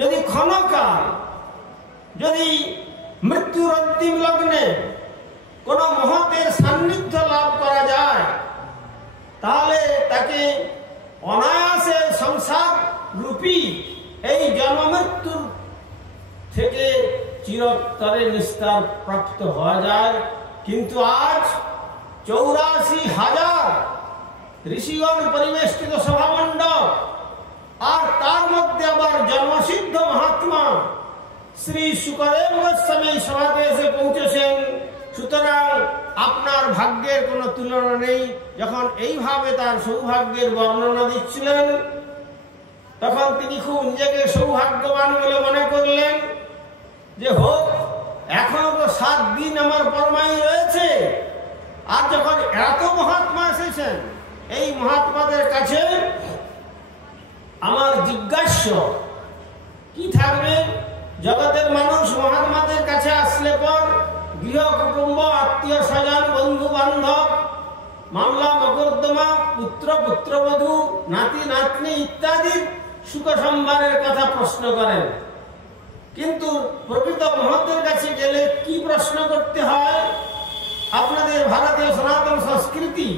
যদি ক্ষণকাল যদি মৃত্যুর অন্তিম লগ্নে কোন মহতের সান্নিধ্য লাভ করা যায়, তাহলে তাকে অনায়াসে সংসার রূপী এই জন্ম মৃত্যুর থেকে চিরতরে নিস্তার প্রাপ্ত হওয়া যায়। কিন্তু আজ 84,000 ঋষিগণ পরিবেষ্টিত সভামণ্ডপ, আর তার মধ্যে আবার জন্মসিদ্ধ মহাত্মা শ্রী শুকদেব গোস্বামী সভাতে এসে পৌঁছেছেন। সুতরাং আপনার ভাগ্যের কোনো তুলনা নেই। যখন এইভাবে তার সৌভাগ্যের বর্ণনা দিচ্ছিলেন, তখন তিনি খুব নিজেকে সৌভাগ্যবান বলে মনে করলেন যে হোক, এখনো তো 7 দিন আমার পরমায়ু রয়েছে। আর যখন এত মহাত্মা এসেছেন, এই মহাত্মাদের কাছে আমার জিজ্ঞাস্য কি থাকবে? জগতের মানুষ মহাত্মাদের কাছে আসলে পর গৃহ কুটুম্ব, আত্মীয় স্বজন, বন্ধু বান্ধব, মামলা মকদ্দমা, পুত্র পুত্রবধূ, নাতি নাতনি ইত্যাদির সুখ সম্ভারের কথা প্রশ্ন করেন। কিন্তু প্রকৃত মহতের কাছে গেলে কি প্রশ্ন করতে হয়? আপনাদের ভারতীয় সনাতন সংস্কৃতি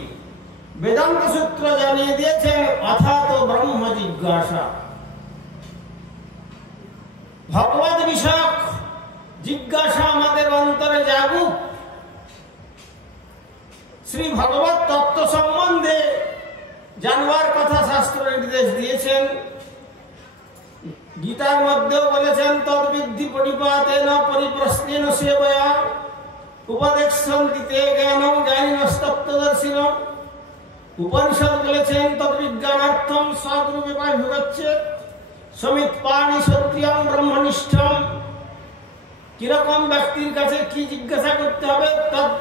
বেদান্ত সূত্র জানিয়ে দিয়েছেন, অথাত ব্রহ্ম জিজ্ঞাসা। ভগবত বিষয়ক জিজ্ঞাসা আমাদের অন্তরে জাগুক। শ্রী ভগবত তত্ত্ব সম্বন্ধে জানবার কথা শাস্ত্র নির্দেশ দিয়েছেন। গীতার মধ্যেও বলেছেন, তদ্বিদ্ধি পরিপাতেন পরিপ্রশ্নেন সেবয়া উপদেশন্তি তে জ্ঞানম জ্ঞানিনস্তত্ত্বদর্শিনঃ। উপনিষদ বলেছেন, তদ্বিজ্ঞানার্থম সগুরুবে বিভচ্ছেদ সমিৎপানি সত্যিয়ং ব্রহ্মনিষ্ঠম। কিরকম ব্যক্তির কাছে কি জিজ্ঞাসা করতে হবে? তদ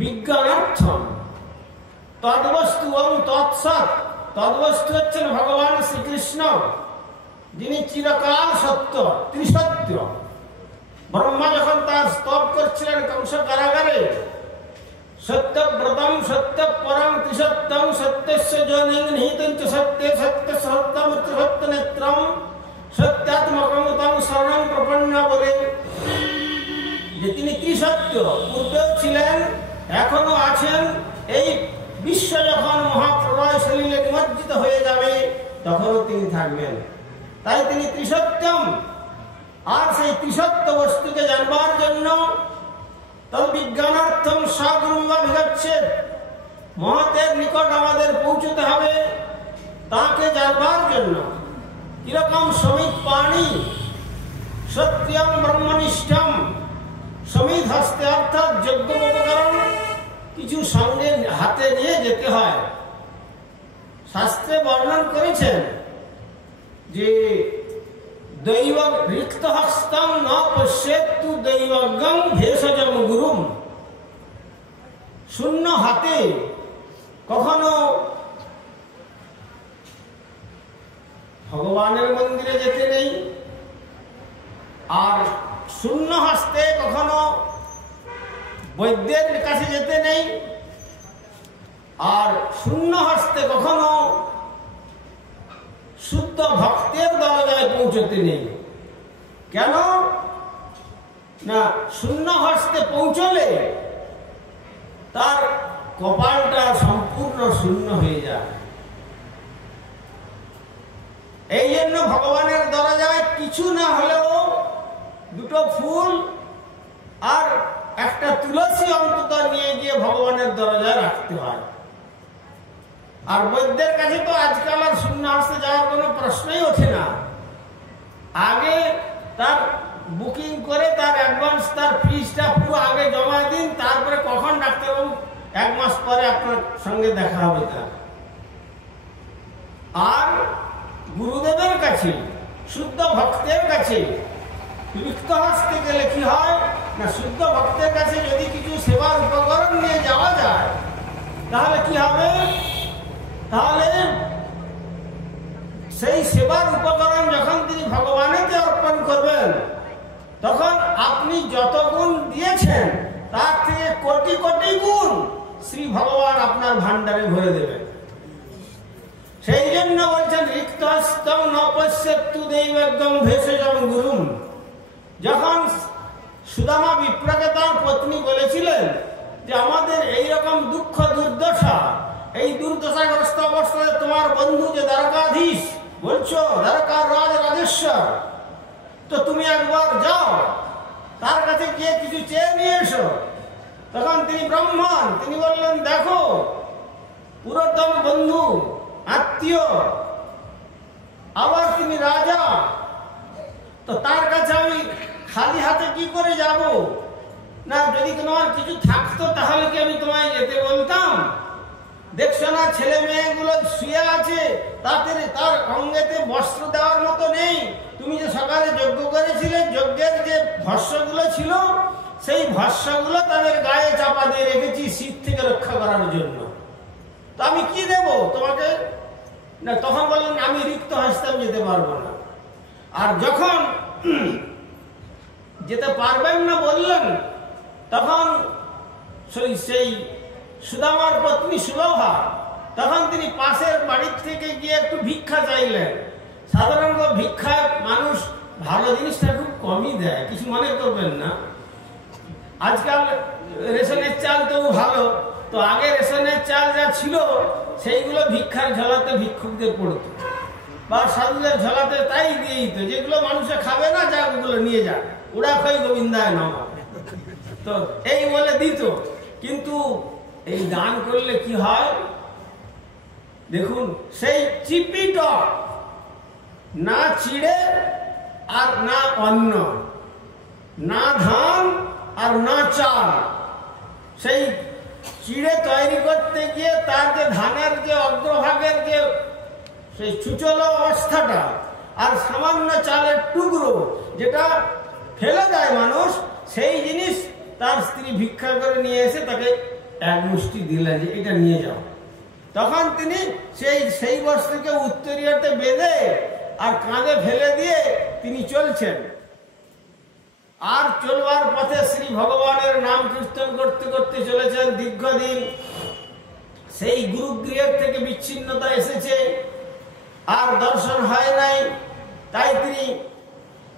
বিজ্ঞানার্থম তদ্বস্তু তৎসৎ। তদ্বস্তু হচ্ছেন ভগবান শ্রীকৃষ্ণ, যিনি চিরকাল সত্য, ত্রিসত্য। ব্রহ্মা যখন তার স্তব করছিলেন কংস কারাগারে, সত্যব্রতম সত্য পরম ত্রিসত্যম সত্যস্য যোনিং নিহিতং চ সত্যে সত্য সত্যম সত্য নেত্রম সত্যাত্মকম তং শরণং প্রপন্না বলে যে তিনি ত্রিসত্য, পূর্বেও ছিলেন, এখনো আছেন। এই বিশ্ব যখন মহাপ্রলয় শরীরে নিমজ্জিত হয়ে যাবে তখনও তিনি থাকবেন। তাই তিনি ত্রিসত্যম। আর সেই ত্রিসত্য বস্তুকে জানবার জন্য তদ্বিজ্ঞানার্থম সগুরুমভিগচ্ছেদ, মহতের নিকট আমাদের পৌঁছতে হবে তাকে জানবার জন্য। কিরকম? সমিত পানি সত্যম ব্রহ্মনিষ্ঠম। সমিত হস্তে অর্থাৎ যোগ্য উপকরণ কিছু সঙ্গে হাতে নিয়ে যেতে হয়। শাস্ত্রে বর্ণন করেছেন যে দৈব রিক্ত হস্তম ন পশ্যেত্তু দৈবজ্ঞং ভেষজম গুরুম। শূন্য হাতে কখনো ভগবানের মন্দিরে যেতে নেই, আর শূন্য হস্তে কখনো বৈদ্যের কাছে যেতে নেই, আর শূন্য হস্তে কখনো শুদ্ধ ভক্তের দরজায় পৌঁছতে নেই। কেন না? শূন্য হস্তে পৌঁছলে তার কপালটা সম্পূর্ণ শূন্য হয়ে যায়। এই জন্য ভগবানের দরজায় কিছু না হলেও দুটো ফুল আর একটা তুলসী অন্তত নিয়ে গিয়ে ভগবানের দরজায় রাখতে হয়। আর বৈদ্যের কাছে তো আজকাল আর শূন্য হস্তে যাওয়ার কোনো প্রশ্নই ওঠে না। আগে তার বুকিং করে তার অ্যাডভান্স, তার ফিসটা পুরো আগে জমা দিন, তারপরে কখন ডাক্তারবাবু 1 মাস পরে আপনার সঙ্গে দেখা হবে তার। আর গুরুদেবের কাছে, শুদ্ধ ভক্তের কাছে রিক্ত হস্তে গেলে কি হয় না, শুদ্ধ ভক্তের কাছে যদি কিছু সেবার উপকরণ নিয়ে যাওয়া যায় তাহলে কি হবে? তাহলে সেই সেবার উপকরণ যখন তিনি ভগবানকে অর্পণ করবেন তখন আপনি যত গুণ দিয়েছেন তার থেকে কোটি কোটি গুণ শ্রী ভগবান আপনার ভান্ডারে ভরে দেবেন। সেই জন্য বলছেন রিক্ত হস্তম ন পশ্যেত্তু দৈবজ্ঞং ভেষজম গুরুম। যখন সুদামা বিপ্রকে তার পত্নী বলেছিলেন যে আমাদের এইরকম দুঃখ দুর্দশা, এই দুর্দশাগ্রস্ত অবস্থায় তোমার বন্ধু যে দ্বারকাধীশ বলছো, দ্বারকার রাজ রাজেশ্বর, তো তুমি একবার যাও তার কাছে গিয়ে কিছু চেয়ে নিয়ে এসো। তখন তিনি ব্রাহ্মণ, তিনি বললেন দেখো পুরাতন বন্ধু আত্মীয়, আবার তিনি রাজা, তো তার কাছে আমি খালি হাতে কি করে যাব? না, যদি তোমার কিছু থাকতো তাহলে কি আমি তোমায় যেতে বলতাম? দেখছো না ছেলে মেয়েগুলো শুয়ে আছে, তার অঙ্গেতে বস্ত্র দেওয়ার মতো নেই। তুমি যে সকালে যজ্ঞ করেছিলে, যজ্ঞের যে ভস্যগুলো ছিল সেই ভস্যগুলো তাদের গায়ে চাপা দিয়ে রেখেছি শীত থেকে রক্ষা করার জন্য। তো আমি কি দেব তোমাকে? না, তখন বললেন আমি রিক্ত হস্তে যেতে পারবো না। আর যখন যেতে পারবেন না বললেন, তখন সেই সুদামার পত্নী সুলভা তখন তিনি পাশের বাড়ির থেকে গিয়ে একটু ভিক্ষা চাইলেন। সাধারণত ভিক্ষা মানুষ ভালো জিনিসটা খুব কমই দেয়, কিছু মনে করবেন না। আজকাল রেশনের চাল তো ভালো, তো আগে রেশনের চাল যা ছিল সেইগুলো ভিক্ষার ঝোলাতে ভিক্ষুকদের পড়তো, বা সাধুদের ঝোলাতে তাই দিয়ে দিত, যেগুলো মানুষে খাবে না যা ওগুলো নিয়ে যাক, ওরা খাই গোবিন্দায় নম, তো এই বলে দিত। কিন্তু এই দান করলে কি হয় দেখুন, সেই চিপিটক না চিড়ে আর না অন্ন, না ধান আর না চাল, সেই চিড়ে তৈরি করতে গিয়ে তার যে ধানের যে অগ্রভাগের যে সেই সুচল অবস্থাটা আর সামান্য চালের টুকরো যেটা ফেলে দেয় মানুষ, সেই জিনিস তার স্ত্রী ভিক্ষা করে নিয়ে এসে তাকে এক মুষ্টি দিলেন যে এটা নিয়ে যাও। তখন তিনি সেই বস্তুকে উত্তরীয়তে বেঁধে আর কাঁধে ফেলে দিয়ে তিনি চলছেন। আর চলবার পথে শ্রী ভগবানের নাম কীর্তন করতে করতে চলেছেন দীর্ঘদিন। সেই গুরুগৃহের থেকে বিচ্ছিন্নতা এসেছে, আর দর্শন হয় নাই, তাই তিনি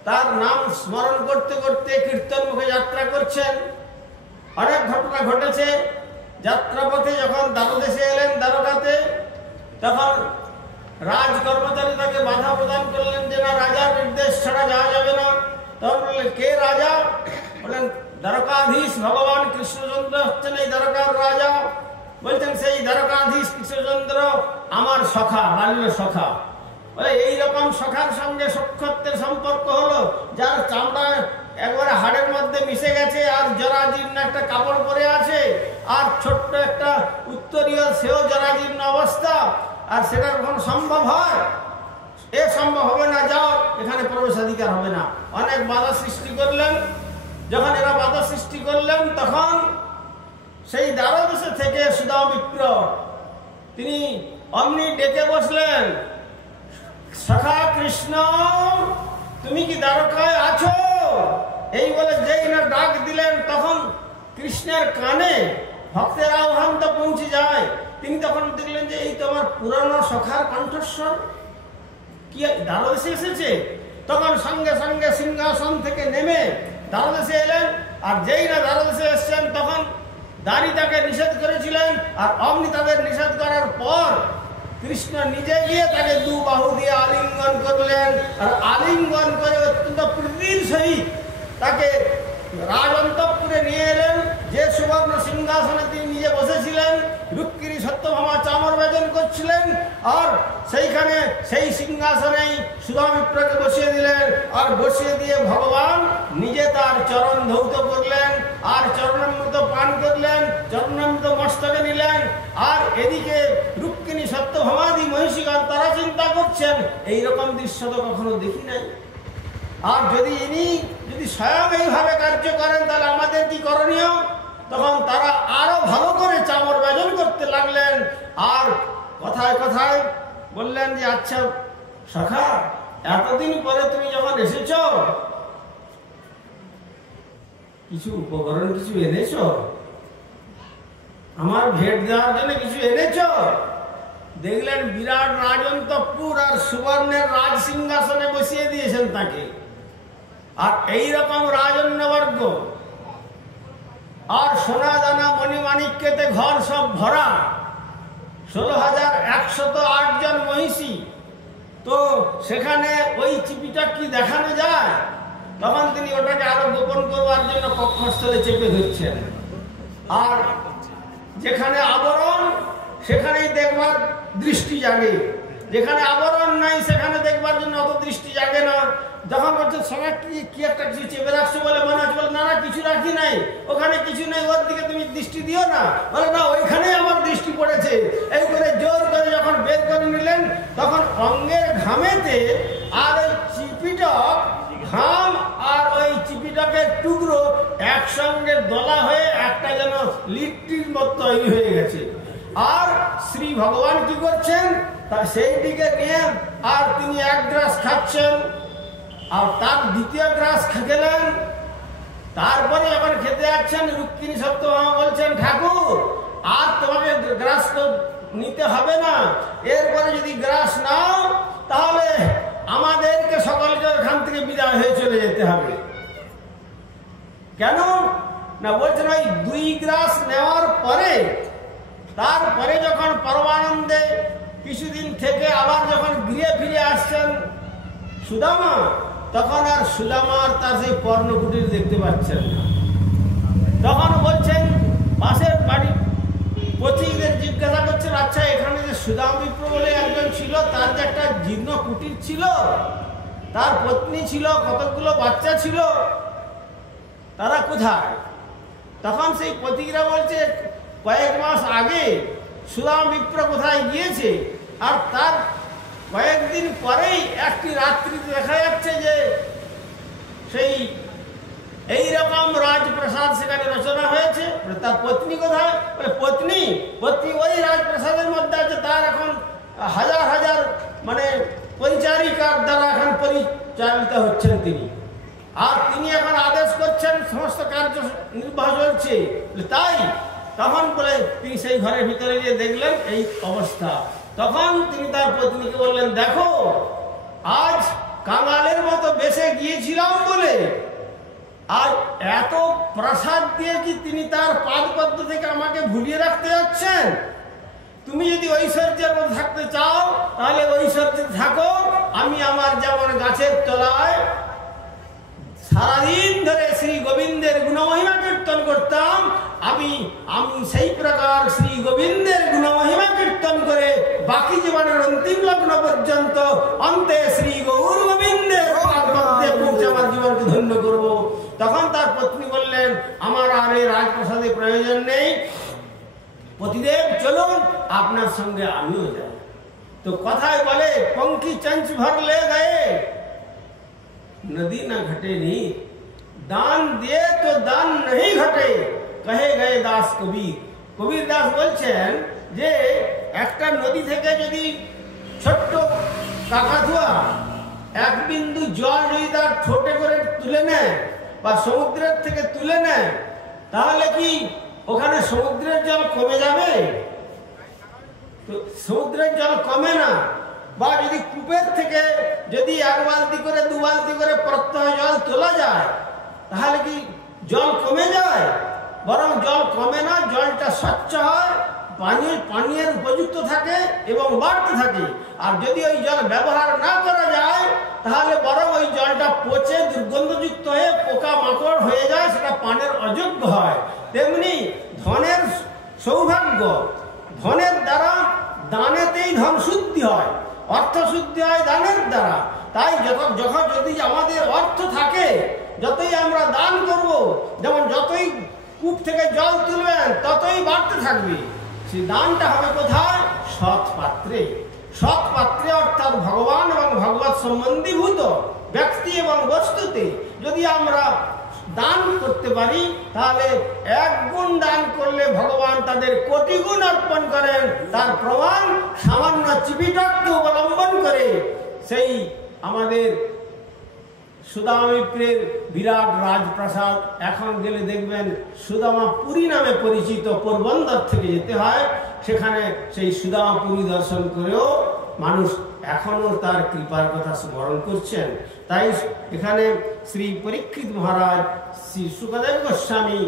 তার নাম স্মরণ করতে করতে কীর্তন মুখে যাত্রা করছেন। অনেক ঘটনা ঘটেছে। যাত্রাপথে যখন দ্বারদেশে এলেন, দ্বারকাতে, তখন রাজ কর্মচারী তাকে বাধা প্রদান করলেন যে না, রাজার নির্দেশ ছাড়া যাওয়া যাবে না। তখন বললেন কে রাজা? বললেন দ্বারকাধীশ ভগবান কৃষ্ণচন্দ্র হচ্ছেন এই দ্বারকার রাজা। বলছেন সেই দ্বারকাধীশ কৃষ্ণচন্দ্র আমার সখা, বাল্য সখা। বলে এইরকম সখার সঙ্গে সখ্যত্বের সম্পর্ক হলো যার চামড়া একবারে হাড়ের মধ্যে মিশে গেছে, আর জরাজীর্ণ একটা কাপড় পরে আছে, আর ছোট্ট একটা উত্তরীয় সেও জরাজীর্ণ অবস্থা, আর সেটা কখন সম্ভব হয়? এ সম্ভব হবে না, যাও, এখানে প্রবেশাধিকার হবে না। অনেক বাধা সৃষ্টি করলেন। যখন এরা বাধা সৃষ্টি করলেন, তখন সেই দ্বারদেশে থেকে সুদামিত্র তিনি অমনি ডেকে বসলেন, সখা কৃষ্ণ, তুমি কি দ্বারকায় আছো? এই বলে যেই না ডাক দিলেন, তখন কৃষ্ণের কানে ভক্তের আহ্বান তো পৌঁছে যায়। তিনি তখন দেখলেন যে এই তো আমার পুরানো সখার কণ্ঠস্বর, কি দ্বারদেশে এসেছে। তখন সঙ্গে সঙ্গে সিংহাসন থেকে নেমে দ্বারদেশে এলেন। আর যেই না দ্বারদেশে এসছেন, তখন দাঁড়ি তাকে নিষেধ করেছিলেন, আর অমনি তাদের নিষেধ করার পর কৃষ্ণ নিজে গিয়ে তাকে দু বাহু দিয়ে আলিঙ্গন করলেন। আর আলিঙ্গন করে অত্যন্ত প্রীতির সহিত তাকে রাজ অন্তঃপুরে নিয়ে এলেন, যে সুবর্ণ সিংহাসনে তিনি নিজে বসেছিলেন। রুক্মিণী সত্যভামা চামর বেদন করছিলেন, আর সেইখানে সেই সিংহাসনেই সুদামিত্রকে বসিয়ে দিলেন। আর বসিয়ে দিয়ে ভগবান নিজে তার চরণ ধৌত করলেন, আর চরণামৃত পান করলেন, চরণামৃত মস্তকে নিলেন। আর এদিকে রুক্মিণী সত্যভামাদি মহিষীগণ তারা চিন্তা করছেন, এইরকম দৃশ্য তো কখনো দেখি নাই। আর যদি স্বয়ং এইভাবে কার্য করেন, তাহলে আমাদের কি করণীয়? তখন তারা আরো ভালো করে চামর বেদন করতে লাগলেন। আর কথায় কথায় বললেন যে আচ্ছা সখা, এতদিন পরে তুমি যখন এসেছ, কিছু উপকরণ কিছু এনেছ? আমার ভেট দেওয়ার জন্য কিছু এনেছ? দেখলেন বিরাট রাজন্তপুর আর সুবর্ণের রাজ সিংহাসনে বসিয়ে দিয়েছেন তাকে। আর এইরকম রাজন্যবর্গ আর সোনা দানা মণিমাণিক্যতে ঘর সব ভরা, 16,108 জন মহিষী। তো সেখানে ওই চিপিটা কি দেখানো যায়? তখন তিনি ওটাকে আরো গোপন করবার জন্য কক্ষস্থলে চেপে ধরছেন। আর যেখানে আবরণ সেখানেই দেখবার দৃষ্টি জাগে, যেখানে আবরণ নাই সেখানে দেখবার জন্য অত দৃষ্টি জাগে না। যখন বলছে সবাই কি একটা কিছু চেপে রাখছো বলে মনে হচ্ছে, বলে না না কিছু রাখি নাই, ওখানে কিছু নেই, ওর দিকে তুমি দৃষ্টি দিও না। বলে না, ওইখানেই আমার দৃষ্টি পড়েছে। এই করে জোর করে যখন বের করে নিলেন, তখন অঙ্গের ঘামেতে আর ওই চিপিটক ঘাম আর ওই চিপিটকের টুকরো একসঙ্গে দলা হয়ে একটা যেন লিট্টির মতো তৈরি হয়ে গেছে। আর শ্রী ভগবান কি করছেন, তার সেই দিকে নিয়ে আর তিনি এক গ্রাস খাচ্ছেন, আর তার দ্বিতীয় গ্রাস খেলেন। তারপরে যখন খেতে যাচ্ছেন রুক্মিণী সত্যভামা বলছেন, ঠাকুর আর তোমাকে গ্রাস তো নিতে হবে না, এরপরে যদি গ্রাস নাও তাহলে আমাদেরকে সকলকে এখান থেকে বিদায় হয়ে চলে যেতে হবে। কেন না বলছেন ওই 2 গ্রাস নেওয়ার পরে তারপরে যখন পরমানন্দে কিছুদিন থেকে আবার যখন গৃহে ফিরে আসছেন সুদামা, তখন আর সুদামার তার সেই পর্ণকুটির দেখতে পাচ্ছেন না। তখন বলছেন পাশের বাড়ি পথিকদের জিজ্ঞাসা করছেন, আচ্ছা এখানে যে সুদাম বিপ্র বলে একজন ছিল, তার যে একটা জীর্ণ কুটির ছিল, তার পত্নী ছিল, কতগুলো বাচ্চা ছিল, তারা কোথায়? তখন সেই পথিকরা বলছে কয়েক মাস আগে সুদাম বিপ্র কোথায় গিয়েছে, আর তার কয়েকদিন পরেই একটি রাত্রিতে দেখা যাচ্ছে যে সেই এইরকম রাজপ্রাসাদ সেখানে রচনা হয়েছে। তার পত্নী কোথায়? পত্নী ওই রাজপ্রাসাদের মধ্যে আছে, তার এখন হাজার হাজার মানে পরিচারিকার দ্বারা এখন পরিচালিত হচ্ছেন তিনি, আর তিনি এখন আদেশ করছেন, সমস্ত কার্য নির্বাহ চলছে। তাই তখন বলে তিনি সেই ঘরের ভিতরে গিয়ে দেখলেন এই অবস্থা। তখন তিনি তার পত্নীকে বললেন, দেখো আজ কাঙালের মতো বেশে গিয়েছিলাম বলে আর এত প্রসাদ দিয়ে কি তিনি তার পাদপদ্ম থেকে আমাকে ভুলিয়ে রাখতে যাচ্ছেন? তুমি যদি ঐশ্বর্যের মধ্যে থাকতে চাও তাহলে ঐশ্বর্যে থাকো, আমি আমার যেমন গাছের তলায় সারাদিন ধরে শ্রী গোবিন্দের গুণমহিমা কীর্তন করতাম, আমি সেই প্রকার শ্রী গোবিন্দের গুণমহিমা কীর্তন করে বাকি জীবনের অন্তিম লগ্ন পর্যন্ত অন্তে শ্রী গৌর গোবিন্দের পাদপদ্মে পৌঁছে আমার জীবনকে ধন্য করব। তখন তার পত্নী বললেন, আমার আর এই রাজপ্রাসাদে প্রয়োজন নেই, পতিদেব চলুন আপনার সঙ্গে আমিও যাই। তো কথায় বলে পঙ্খী চঞ্চ ভর লে গয়ে नदी न घटे नी, दान दिए तो दान नहीं घटे, कहे गए दास कबीर। কবির দাস বলছেন যে একটা নদী থেকে যদি ছোট্ট কাকাতুয়া এক বিন্দু জল যদি তার ঠোঁটে করে তুলে নেয় বা সমুদ্রের থেকে তুলে নেয়, তাহলে কি ওখানে সমুদ্রের জল কমে যাবে? তো সমুদ্রের জল কমে না। বা যদি কূপের থেকে যদি 1 বালতি করে 2 বালতি করে প্রত্যহ জল তোলা যায়, তাহলে কি জল কমে যায়? বরং জল কমে না, জলটা স্বচ্ছ হয়, পানীয়ের উপযুক্ত থাকে এবং বাড়তে থাকে। আর যদি ওই জল ব্যবহার না করা যায় তাহলে বরং ওই জলটা পচে দুর্গন্ধযুক্ত হয়ে পোকা মাকড় হয়ে যায়, সেটা পানের অযোগ্য হয়। তেমনি ধনের সৌভাগ্য, ধনের দ্বারা দানেতেই ধন শুদ্ধি হয়, অর্থ শুদ্ধি হয় দানের দ্বারা। তাই যখন যদি আমাদের অর্থ থাকে, যতই আমরা দান করব, যেমন যতই কূপ থেকে জল তুলবেন ততই বাড়তে থাকবে। সেই দানটা হবে কোথায়? সৎ পাত্রে। সৎ পাত্রে অর্থাৎ ভগবান এবং ভগবত সম্বন্ধীভূত ব্যক্তি এবং বস্তুতে যদি আমরা দান করতে পারি, তাহলে 1 গুণ দান করলে ভগবান তাদের কোটি গুণ অর্পণ করেন। তার প্রমাণ সামান্য চিপিটাকে অবলম্বন করে সেই আমাদের সুদামিত্রের বিরাট রাজপ্রাসাদ, এখন গেলে দেখবেন সুদামাপুরী নামে পরিচিত, পোরবন্দর থেকে যেতে হয়, সেখানে সেই সুদামাপুরী দর্শন করেও মানুষ এখনো তার কৃপার কথা স্মরণ করছেন। তাই এখানে শ্রী পরীক্ষিত মহারাজ শ্রী সুখদেব গোস্বামী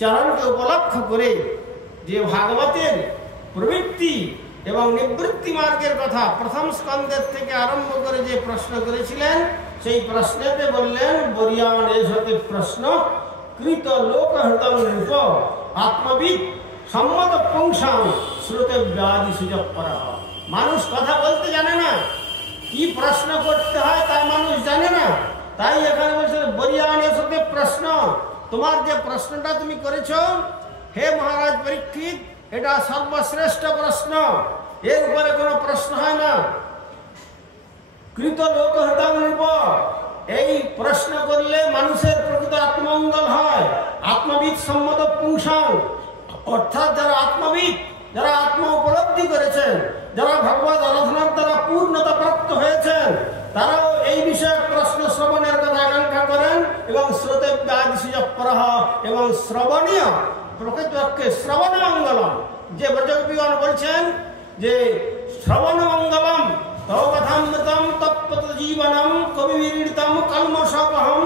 চরণকে উপলক্ষ করে যে ভাগবতের প্রবৃত্তি এবং নিবৃত্তি মার্গের কথা প্রথম স্কন্ধের থেকে আরম্ভ করে যে প্রশ্ন করেছিলেন, সেই প্রশ্নেতে বললেন বরিয়ান এসতে প্রশ্ন কৃত লোক হৃদয় নৃপ আত্মবিদ সম্মত পুংসাং শ্রুতে ব্যাধি সুযোগ করা হয়। মানুষ কথা বলতে জানে না, কি প্রশ্ন করতে হয় তা মানুষ জানে না। তাই এখানে বলছে বরিয়ান এসতে প্রশ্ন, তোমার যে প্রশ্নটা তুমি করেছো হে মহারাজ পরীক্ষিত, এটা সর্বশ্রেষ্ঠ প্রশ্ন, এর উপরে কোনো প্রশ্ন হয় না। কৃত লোক হৃদয় নৃপ, এই প্রশ্ন করলে মানুষের প্রকৃত আত্মমঙ্গল হয়। আত্মবিদ সম্মত পুংসাং, অর্থাৎ যারা আত্মবিদ, যারা আত্ম উপলব্ধি করেছেন, যারা ভগবত আরাধনার দ্বারা পূর্ণতা প্রাপ্ত হয়েছেন, তারাও এই বিষয়ে প্রশ্ন শ্রবণের কথা আকাঙ্ক্ষা করেন এবং শ্রোতব্যাদিশযঃপরঃ এবং শ্রবণীয় প্রকৃতপক্ষে শ্রবণ মঙ্গলম, যে ব্রজগোপীগণ বলছেন যে শ্রবণ মঙ্গলম তব কথামৃতম তৎপত জীবনম কবিবিরীড়িতম কল্মষাপহম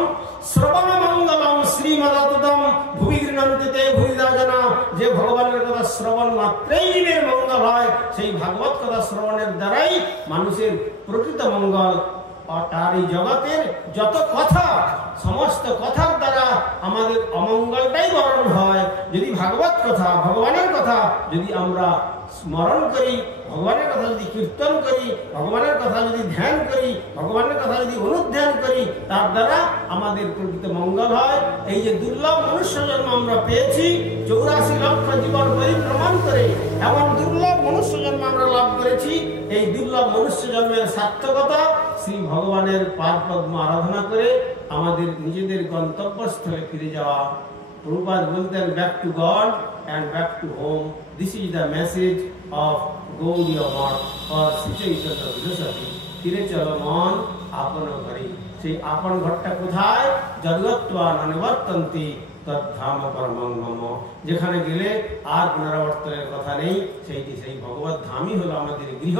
শ্রবণ মঙ্গলম শ্রীমদততম ভুবি গৃহন্তি তে ভুরিদা জনা। যে ভগবানের কথা শ্রবণ মাত্রেই জীবের মঙ্গল হয়, সেই ভাগবত কথা শ্রবণের দ্বারাই মানুষের প্রকৃত মঙ্গল। আর এই জগতের যত কথা, সমস্ত কথার দ্বারা আমাদের অমঙ্গলটাই বরণ হয়। যদি ভাগবত কথা, ভগবানের কথা যদি আমরা স্মরণ করি, ভগবানের কথা যদি কীর্তন করি, ভগবানের কথা যদি ধ্যান করি, ভগবানের কথা যদি অনুধ্যান করি, তার দ্বারা আমাদের প্রকৃত মঙ্গল হয়। এই যে দুর্লভ মনুষ্য জন্ম আমরা পেয়েছি, 84 লক্ষ জীবন পরিভ্রমণ করে এমন দুর্লভ মনুষ্য জন্ম আমরা লাভ করেছি। এই দুর্লভ মনুষ্য জন্মের সার্থকতা শ্রী ভগবানের পাদপদ্ম আরাধনা করে আমাদের নিজেদের গন্তব্যস্থলে ফিরে যাওয়া। প্রভুপাদ বলতেন, back to god and back to home. This is the message of Gaudiya Math or Sri Chaitanya philosophy. ফিরে চলো মন আপন ঘরে। সেই আপন ঘরটা কোথায়? যদ্গত্বা ন নিবর্তন্তি তদ্ধাম পরমং মম। যেখানে গেলে আর পুনরাবর্তনের কথা নেই, সেইটি সেই ভগবত ধামই হলো আমাদের গৃহ।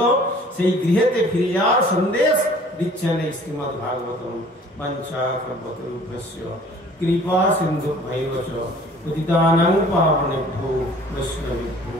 সেই গৃহেতে ফিরে যাওয়ার সন্দেশ দিচ্ছেন এই শ্রীমদ্ ভাগবতম। বাঞ্ছা কল্পতরুভ্যস্য কৃপা সিন্ধুভ্যৈব চ পতিতানাং পাবনেভ্যো বৈষ্ণবেভ্যো